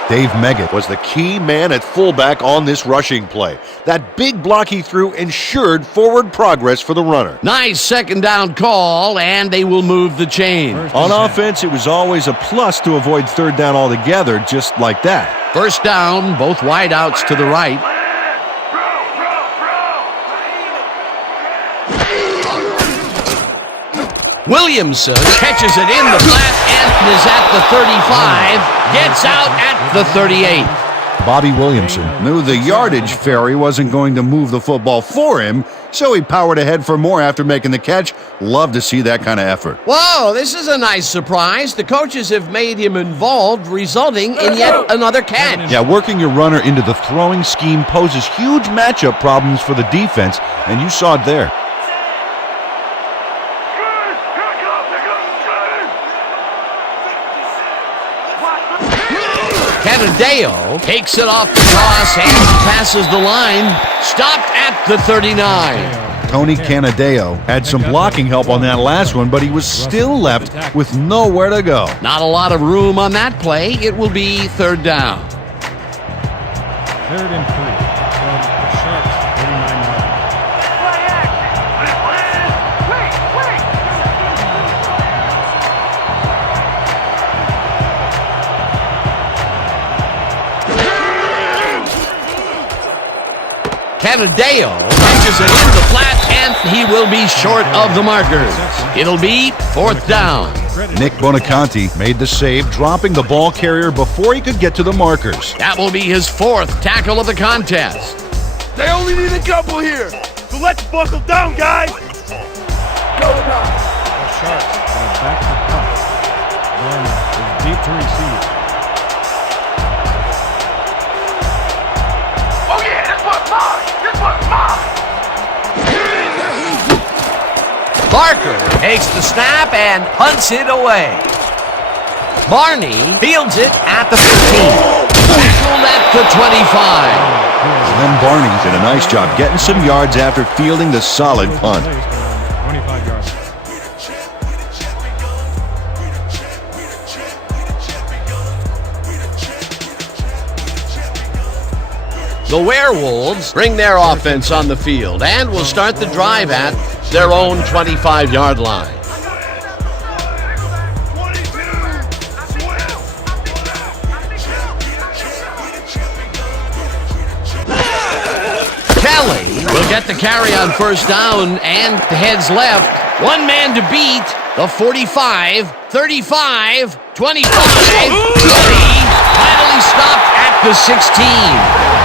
Dave Meggett was the key man at fullback on this rushing play. That big block he threw ensured forward progress for the runner. Nice second down call, and they will move the chain. On offense, it was always a plus to avoid third down altogether, just like that. First down, both wideouts to the right. Williamson catches it in the flat and is at the 35, gets out at the 38. Bobby Williamson knew the yardage fairy wasn't going to move the football for him, so he powered ahead for more after making the catch. Love to see that kind of effort. Whoa, this is a nice surprise. The coaches have made him involved, resulting in yet another catch. Yeah, working your runner into the throwing scheme poses huge matchup problems for the defense, and you saw it there. Canadeo takes it off the cross and passes the line. Stopped at the 39. Tony Canadeo had some blocking help on that last one, but he was still left with nowhere to go. Not a lot of room on that play. It will be third down. 3rd and 3 from the Sharks' 39-yard line. Canadeo catches it in the flat, and he will be short of the markers. It'll be fourth down. Nick Bonaconti made the save, dropping the ball carrier before he could get to the markers. That will be his fourth tackle of the contest. They only need a couple here. So let's buckle down, guys. Go now. The Sharks are back to punt. Warner is deep to receive. Oh yeah, this one's mine. This one's mine. Barker takes the snap and punts it away. Barney fields it at the 15. Tackled at the 25. Glenn Barney did a nice job getting some yards after fielding the solid punt. 25 yards. The Werewolves bring their offense on the field and will start the drive at their own 25-yard line. Kelly will get the carry on first down and heads left. One man to beat. The 45, 35, 25, 20. Finally stopped at the 16.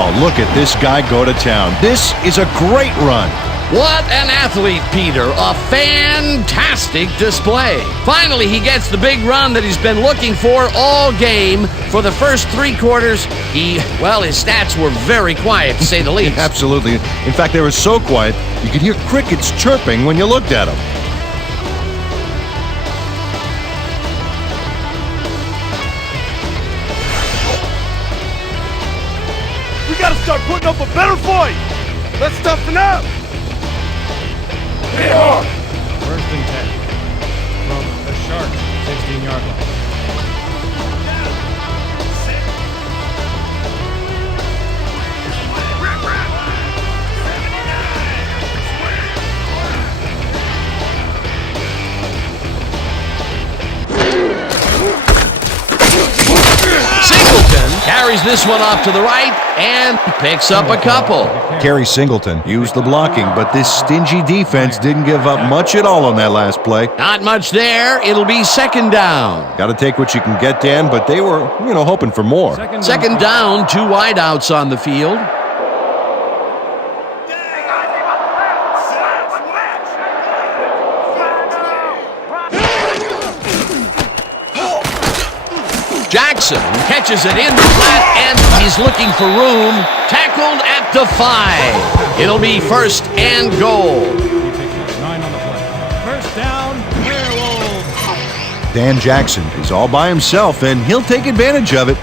Oh, look at this guy go to town. This is a great run. What an athlete, Peter. A fantastic display. Finally, he gets the big run that he's been looking for all game. For the first 3 quarters, his stats were very quiet, to say the least. Absolutely. In fact, they were so quiet, you could hear crickets chirping when you looked at them. We gotta start putting up a better fight. Let's toughen up. Hit hard. 1st and 10 from the Sharks' 16-yard line. Singleton carries this one off to the right and picks up a couple. Kerry Singleton used the blocking, but this stingy defense didn't give up much at all on that last play. Not much there. It'll be second down. Got to take what you can get, Dan, but they were, hoping for more. Second down, 2 wideouts on the field. Jackson catches it in the flat, and he's looking for room. Tackled at the 5. It'll be first and goal. He picks up 9 on the play. First down, Werewolves. Dan Jackson is all by himself, and he'll take advantage of it.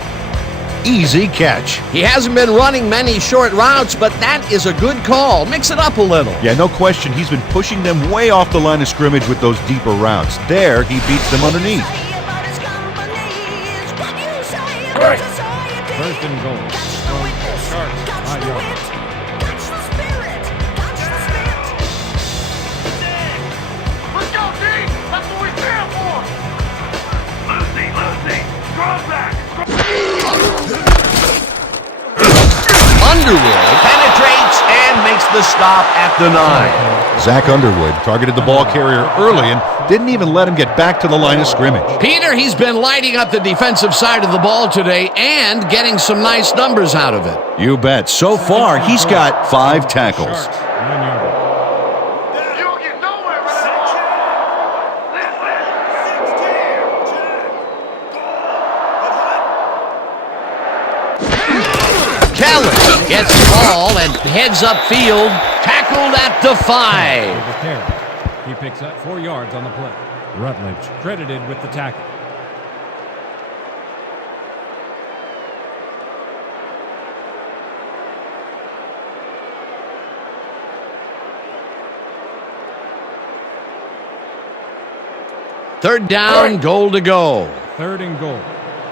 Easy catch. He hasn't been running many short routes, but that is a good call. Mix it up a little. Yeah, no question. He's been pushing them way off the line of scrimmage with those deeper routes. There, he beats them underneath. First and goal from the Sharks' 5-yard line. Let's go, D. That's what we're here for. Lucy, draw back. Underwood penetrates and makes the stop at the 9. Zach Underwood targeted the ball carrier early and didn't even let him get back to the line of scrimmage. Peter, he's been lighting up the defensive side of the ball today and getting some nice numbers out of it. You bet. So far, he's got 5 tackles. Sharks, 9-yarder. Kelly gets the ball and heads upfield, tackled at the 5. With the carry. He picks up 4 yards on the play. Rutledge credited with the tackle. Third down, goal to go. 3rd and goal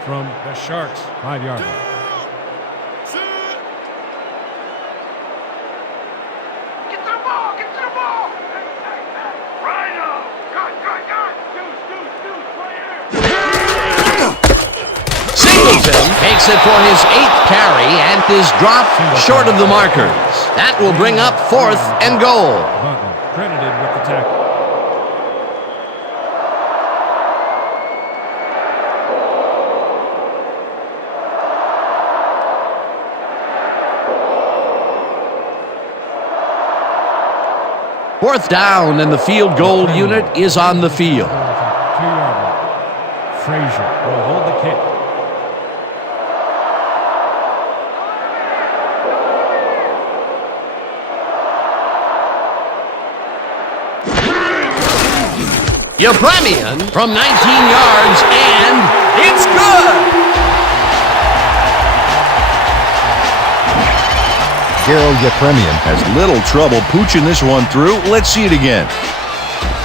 from the Sharks' 5-yard line. Singleton takes it for his 8th carry and is dropped short of the markers. That will bring up 4th and goal. Butler credited with the tackle. Fourth down, and the field goal unit is on the field. 2-yard line. Frazier will hold the kick. Yepremian from 19 yards, and it's good! Gerald Yepremian has little trouble pooching this one through. Let's see it again.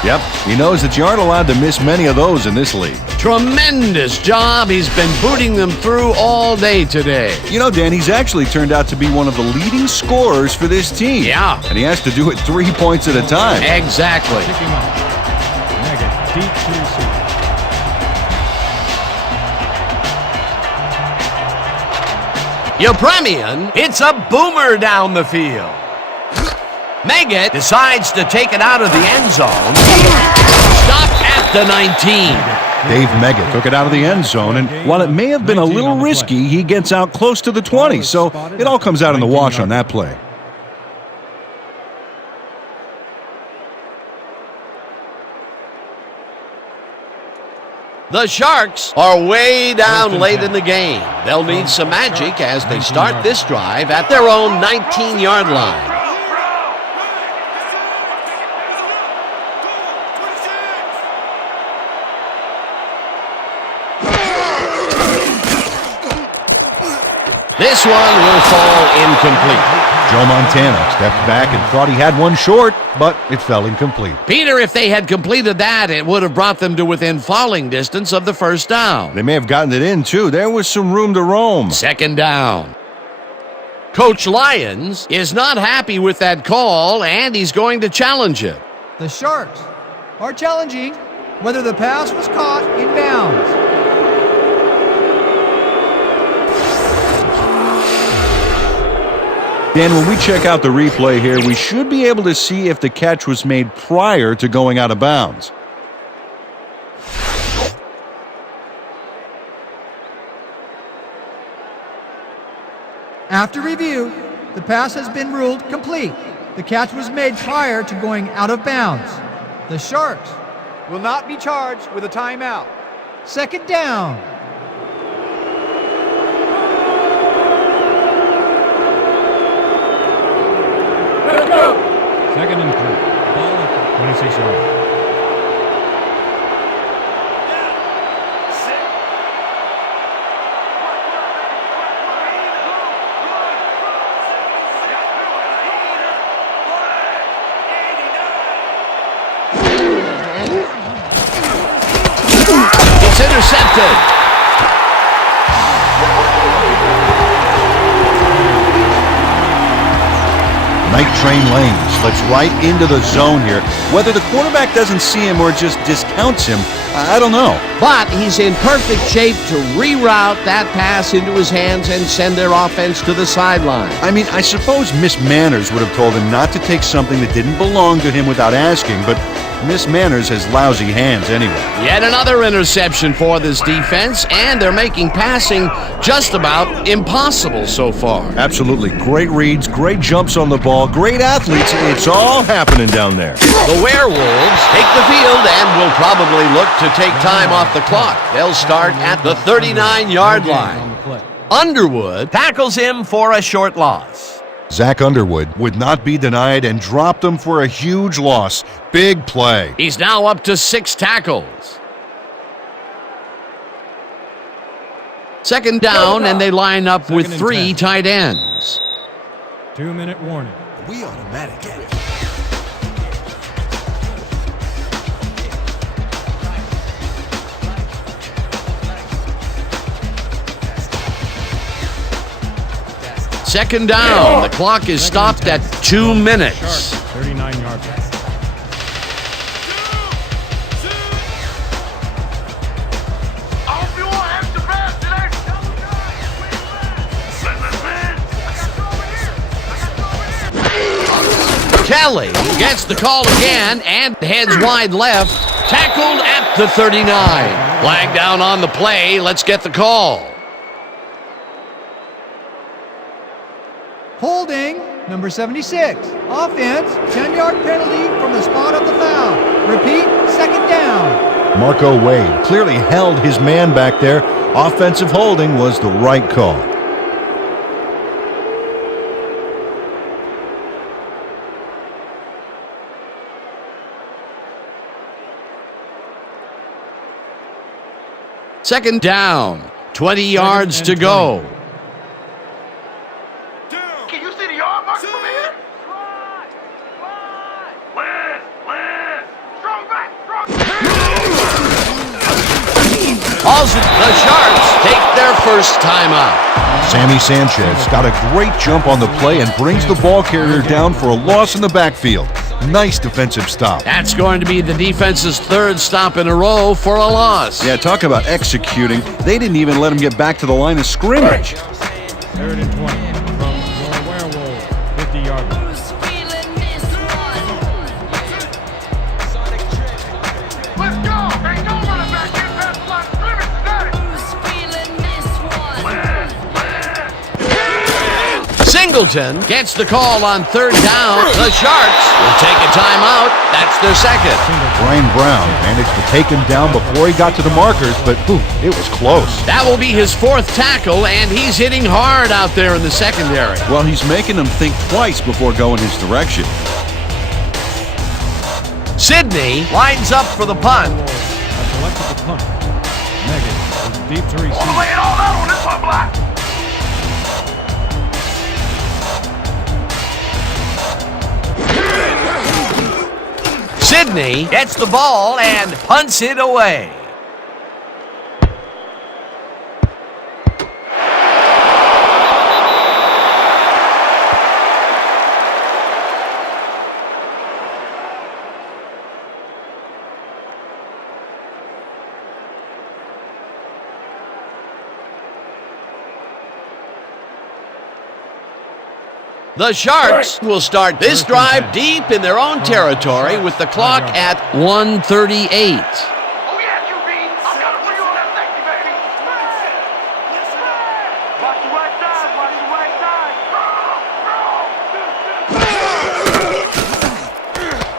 Yep, he knows that you aren't allowed to miss many of those in this league. Tremendous job. He's been booting them through all day today. You know, Dan, he's actually turned out to be one of the leading scorers for this team. Yeah. And he has to do it 3 points at a time. Exactly. Kicking off. Meggett deep to receive. Yepremian, it's a boomer down the field. Meggett decides to take it out of the end zone. Stop at the 19. Dave Meggett took it out of the end zone, and while it may have been a little risky, he gets out close to the 20, so it all comes out in the wash on that play. The Sharks are way down late in the game. They'll need some magic as they start this drive at their own 19-yard line. This one will fall incomplete. Joe Montana stepped back and thought he had one short, but it fell incomplete. Peter, if they had completed that, it would have brought them to within falling distance of the first down. They may have gotten it in, too. There was some room to roam. Second down. Coach Lyons is not happy with that call, and he's going to challenge it. The Sharks are challenging whether the pass was caught in bounds. Dan, when we check out the replay here, we should be able to see if the catch was made prior to going out of bounds. After review, the pass has been ruled complete. The catch was made prior to going out of bounds. The Sharks will not be charged with a timeout. Second down. Second and 3. Ball at the 26 yards. It's intercepted. Night Train Lane slips right into the zone here. Whether the quarterback doesn't see him or just discounts him, I don't know. But he's in perfect shape to reroute that pass into his hands and send their offense to the sideline. I mean, I suppose Miss Manners would have told him not to take something that didn't belong to him without asking, but Miss Manners has lousy hands anyway. Yet another interception for this defense, and they're making passing just about impossible so far. Absolutely. Great reads, great jumps on the ball, great athletes. It's all happening down there. The Werewolves take the field and will probably look to take time off the clock. They'll start at the 39-yard line. Underwood tackles him for a short loss. Zach Underwood would not be denied and dropped him for a huge loss. Big play. He's now up to 6 tackles. Second down, and they line up with 3 tight ends. 2-minute warning. We automatic at it. Second down. The clock is stopped at 2 minutes. 39 yards. Kelly gets the call again and heads wide left. Tackled at the 39. Flag down on the play. Let's get the call. Holding, number 76. Offense, 10-yard penalty from the spot of the foul. Repeat, second down. Marco Wade clearly held his man back there. Offensive holding was the right call. Second down, 20 yards to go. Can you see the yard mark from here? Strong back, Also, the Sharks take their first timeout. Sammy Sanchez got a great jump on the play and brings the ball carrier down for a loss in the backfield. Nice defensive stop. That's going to be the defense's 3rd stop in a row for a loss. Yeah, talk about executing. They didn't even let him get back to the line of scrimmage. 3rd and 20 from your Werewolves, 50-yard line. Who's feeling this one? Let's go! Ain't no running back here past the line of scrimmage today! Who's feeling this one? Singleton gets the call on 3rd down. The Sharks will take a timeout. That's their second. Brian Brown managed to take him down before he got to the markers, but it was close. That will be his 4th tackle, and he's hitting hard out there in the secondary. Well, he's making them think twice before going his direction. Sidney lines up for the punt. Selected the punt. Megan is deep to receive. Lay it all out on this one, Black! Sidney gets the ball and punts it away. The Sharks will start this drive deep in their own territory with the clock at 1:38. Oh, yeah, QB! I'm coming for you on that safety, baby! Watch the right side, watch the right side!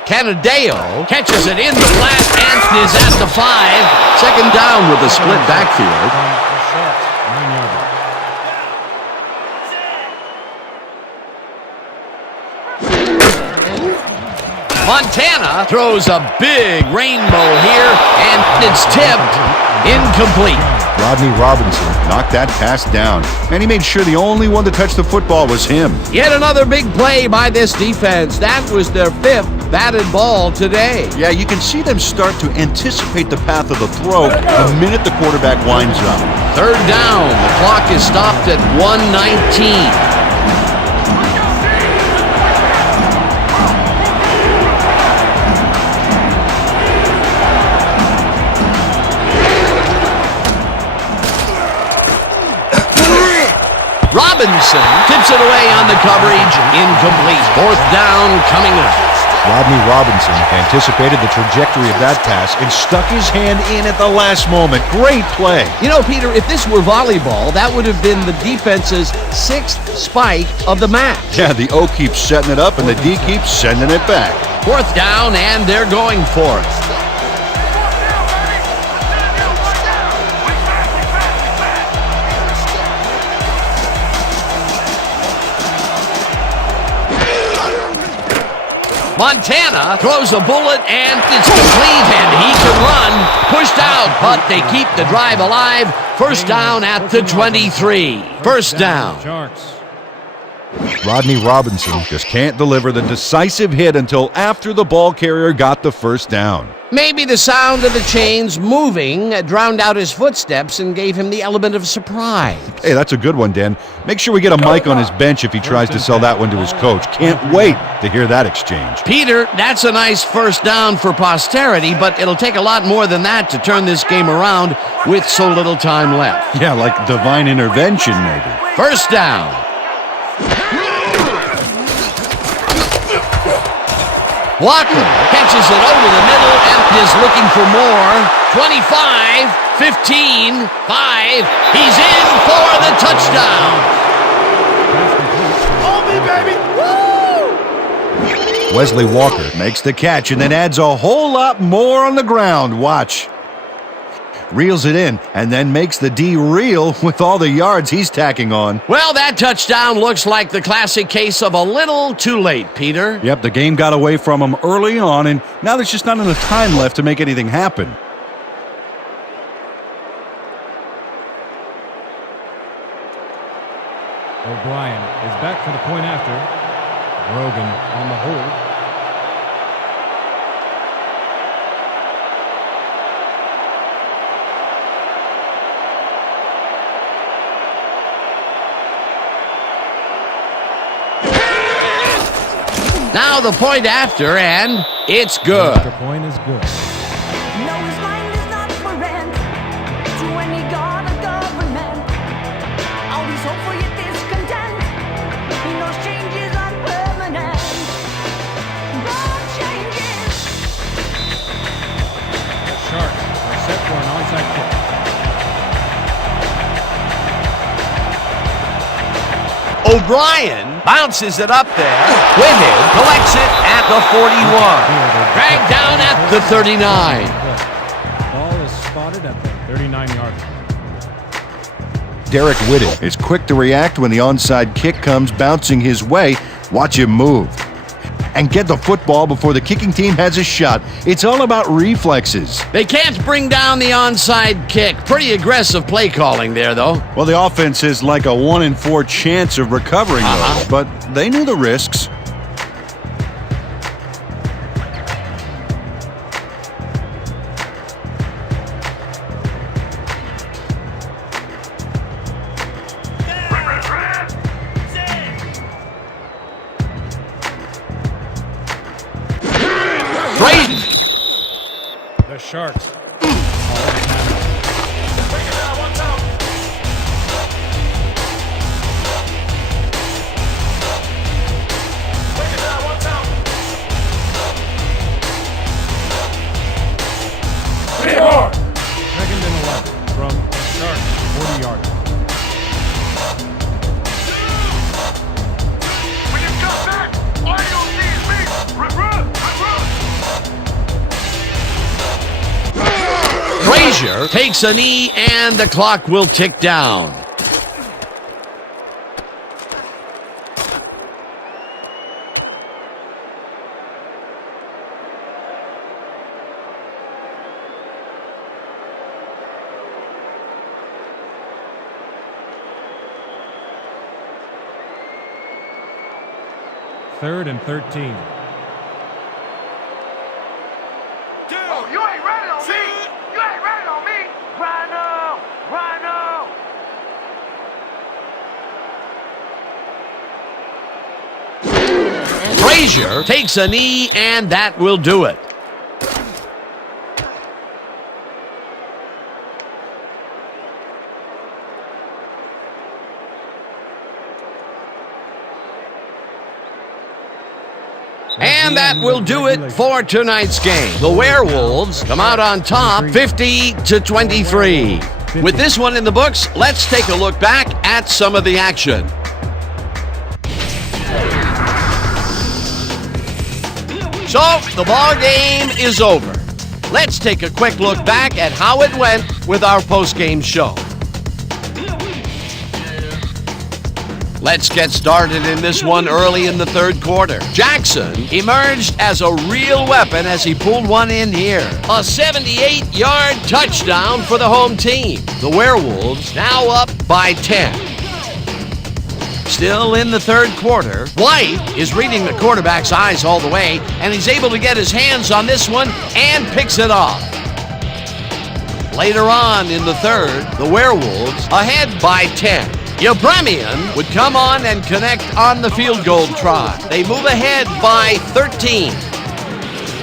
Canadeo catches it in the flat and is at the 5. Second down with a split backfield. 9-yard. Montana throws a big rainbow here, and it's tipped incomplete. Rodney Robinson knocked that pass down, and he made sure the only one to touch the football was him. Yet another big play by this defense. That was their 5th batted ball today. Yeah, you can see them start to anticipate the path of the throw the minute the quarterback winds up. 3rd down. The clock is stopped at 1:19. Robinson tips it away on the coverage. Incomplete. Fourth down coming up. Rodney Robinson anticipated the trajectory of that pass and stuck his hand in at the last moment. Great play. You know, Peter, if this were volleyball, that would have been the defense's 6th spike of the match. Yeah, the O keeps setting it up and the D keeps sending it back. Fourth down, and they're going for it. Montana throws a bullet, and it's complete, and he can run. Pushed out, but they keep the drive alive. First down at the 23. First down. Sharks. Rodney Robinson just can't deliver the decisive hit until after the ball carrier got the first down. Maybe the sound of the chains moving drowned out his footsteps and gave him the element of surprise. Hey, that's a good one, Dan. Make sure we get a mic on his bench if he tries to sell that one to his coach. Can't wait to hear that exchange. Peter, that's a nice first down for posterity, but it'll take a lot more than that to turn this game around with so little time left. Yeah, like divine intervention, maybe. First down. Walker catches it over the middle and is looking for more. 25, 15, 5. He's in for the touchdown. On me, baby! Woo! Wesley Walker makes the catch and then adds a whole lot more on the ground. Watch. Reels it in and then makes the D reel with all the yards he's tacking on. Well, that touchdown looks like the classic case of a little too late, Peter. Yep, the game got away from him early on, and now there's just not enough time left to make anything happen. O'Brien is back for the point after. Rogan on the hold. Now the point after, and it's good. The point is good. No, his mind is not for rent to any god or government. Always hopeful yet discontent. He knows changes are permanent. But changes. Sharks are set for an onside kick. O'Brien bounces it up there. Whitted collects it at the 41. Dragged down at the 39. Ball is spotted at the 39-yard line. Derek Whitted is quick to react when the onside kick comes bouncing his way. Watch him move and get the football before the kicking team has a shot. It's all about reflexes. They can't bring down the onside kick. Pretty aggressive play calling there, though. Well, the offense is like a 1 in 4 chance of recovering those, but they knew the risks. The Sharks. Second and 11 from Sharks 40-yard line. When you come back, all you gonna see is me. Run! Frazier takes a knee, and the clock will tick down. Third and 13. Oh, you ain't ready on me. You ain't ready on me. Rhino! Rhino! Frazier takes a knee, and that will do it. And that will do it for tonight's game. The Werewolves come out on top 50-23. With this one in the books, let's take a look back at some of the action. So, the ball game is over. Let's take a quick look back at how it went with our post-game show. Let's get started in this one early in the third quarter. Jackson emerged as a real weapon as he pulled one in here. A 78-yard touchdown for the home team. The Werewolves now up by 10. Still in the third quarter, White is reading the quarterback's eyes all the way, and he's able to get his hands on this one and picks it off. Later on in the third, the Werewolves ahead by 10. Yebremian would come on and connect on the field goal try. They move ahead by 13.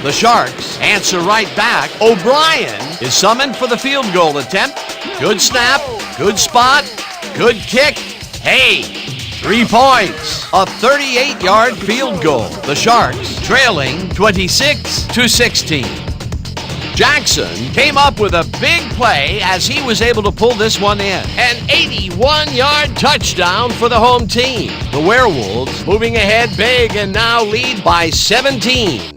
The Sharks answer right back. O'Brien is summoned for the field goal attempt. Good snap, good spot, good kick. Hey, 3 points. A 38-yard field goal. The Sharks trailing 26-16. Jackson came up with a big play as he was able to pull this one in. An 81-yard touchdown for the home team. The Werewolves moving ahead big and now lead by 17.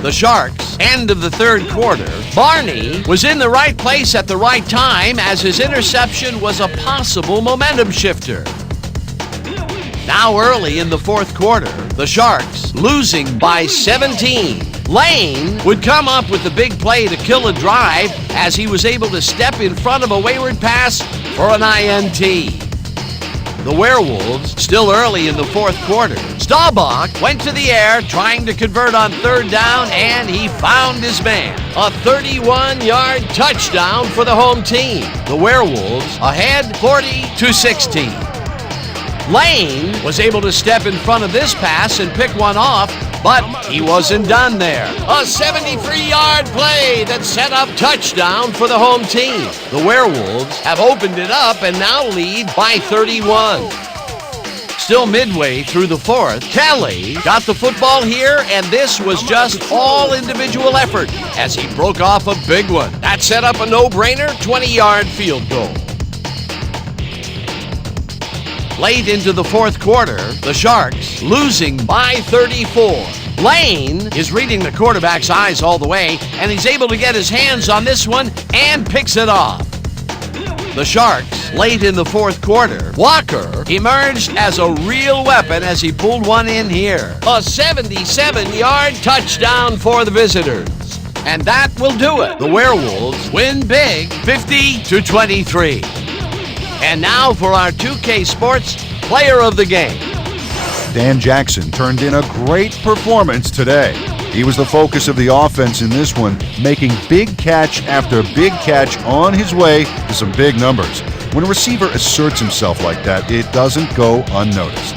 The Sharks, end of the third quarter. Barney was in the right place at the right time as his interception was a possible momentum shifter. Now early in the fourth quarter, the Sharks losing by 17. Lane would come up with the big play to kill a drive as he was able to step in front of a wayward pass for an INT. The Werewolves still early in the fourth quarter. Staubach went to the air trying to convert on third down, and he found his man. A 31-yard touchdown for the home team. The Werewolves ahead 40-16. Lane was able to step in front of this pass and pick one off, but he wasn't done there. A 73-yard play that set up touchdown for the home team. The Werewolves have opened it up and now lead by 31. Still midway through the fourth, Kelly got the football here, and this was just all individual effort as he broke off a big one. That set up a no-brainer 20-yard field goal. Late into the fourth quarter, the Sharks losing by 34. Lane is reading the quarterback's eyes all the way, and he's able to get his hands on this one and picks it off. The Sharks, late in the fourth quarter, Walker emerged as a real weapon as he pulled one in here. A 77-yard touchdown for the visitors. And that will do it. The Werewolves win big, 50-23. And now for our 2K Sports Player of the Game. Dan Jackson turned in a great performance today. He was the focus of the offense in this one, making big catch after big catch on his way to some big numbers. When a receiver asserts himself like that, it doesn't go unnoticed.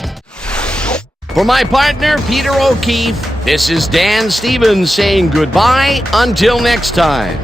For my partner, Peter O'Keefe, this is Dan Stevens saying goodbye until next time.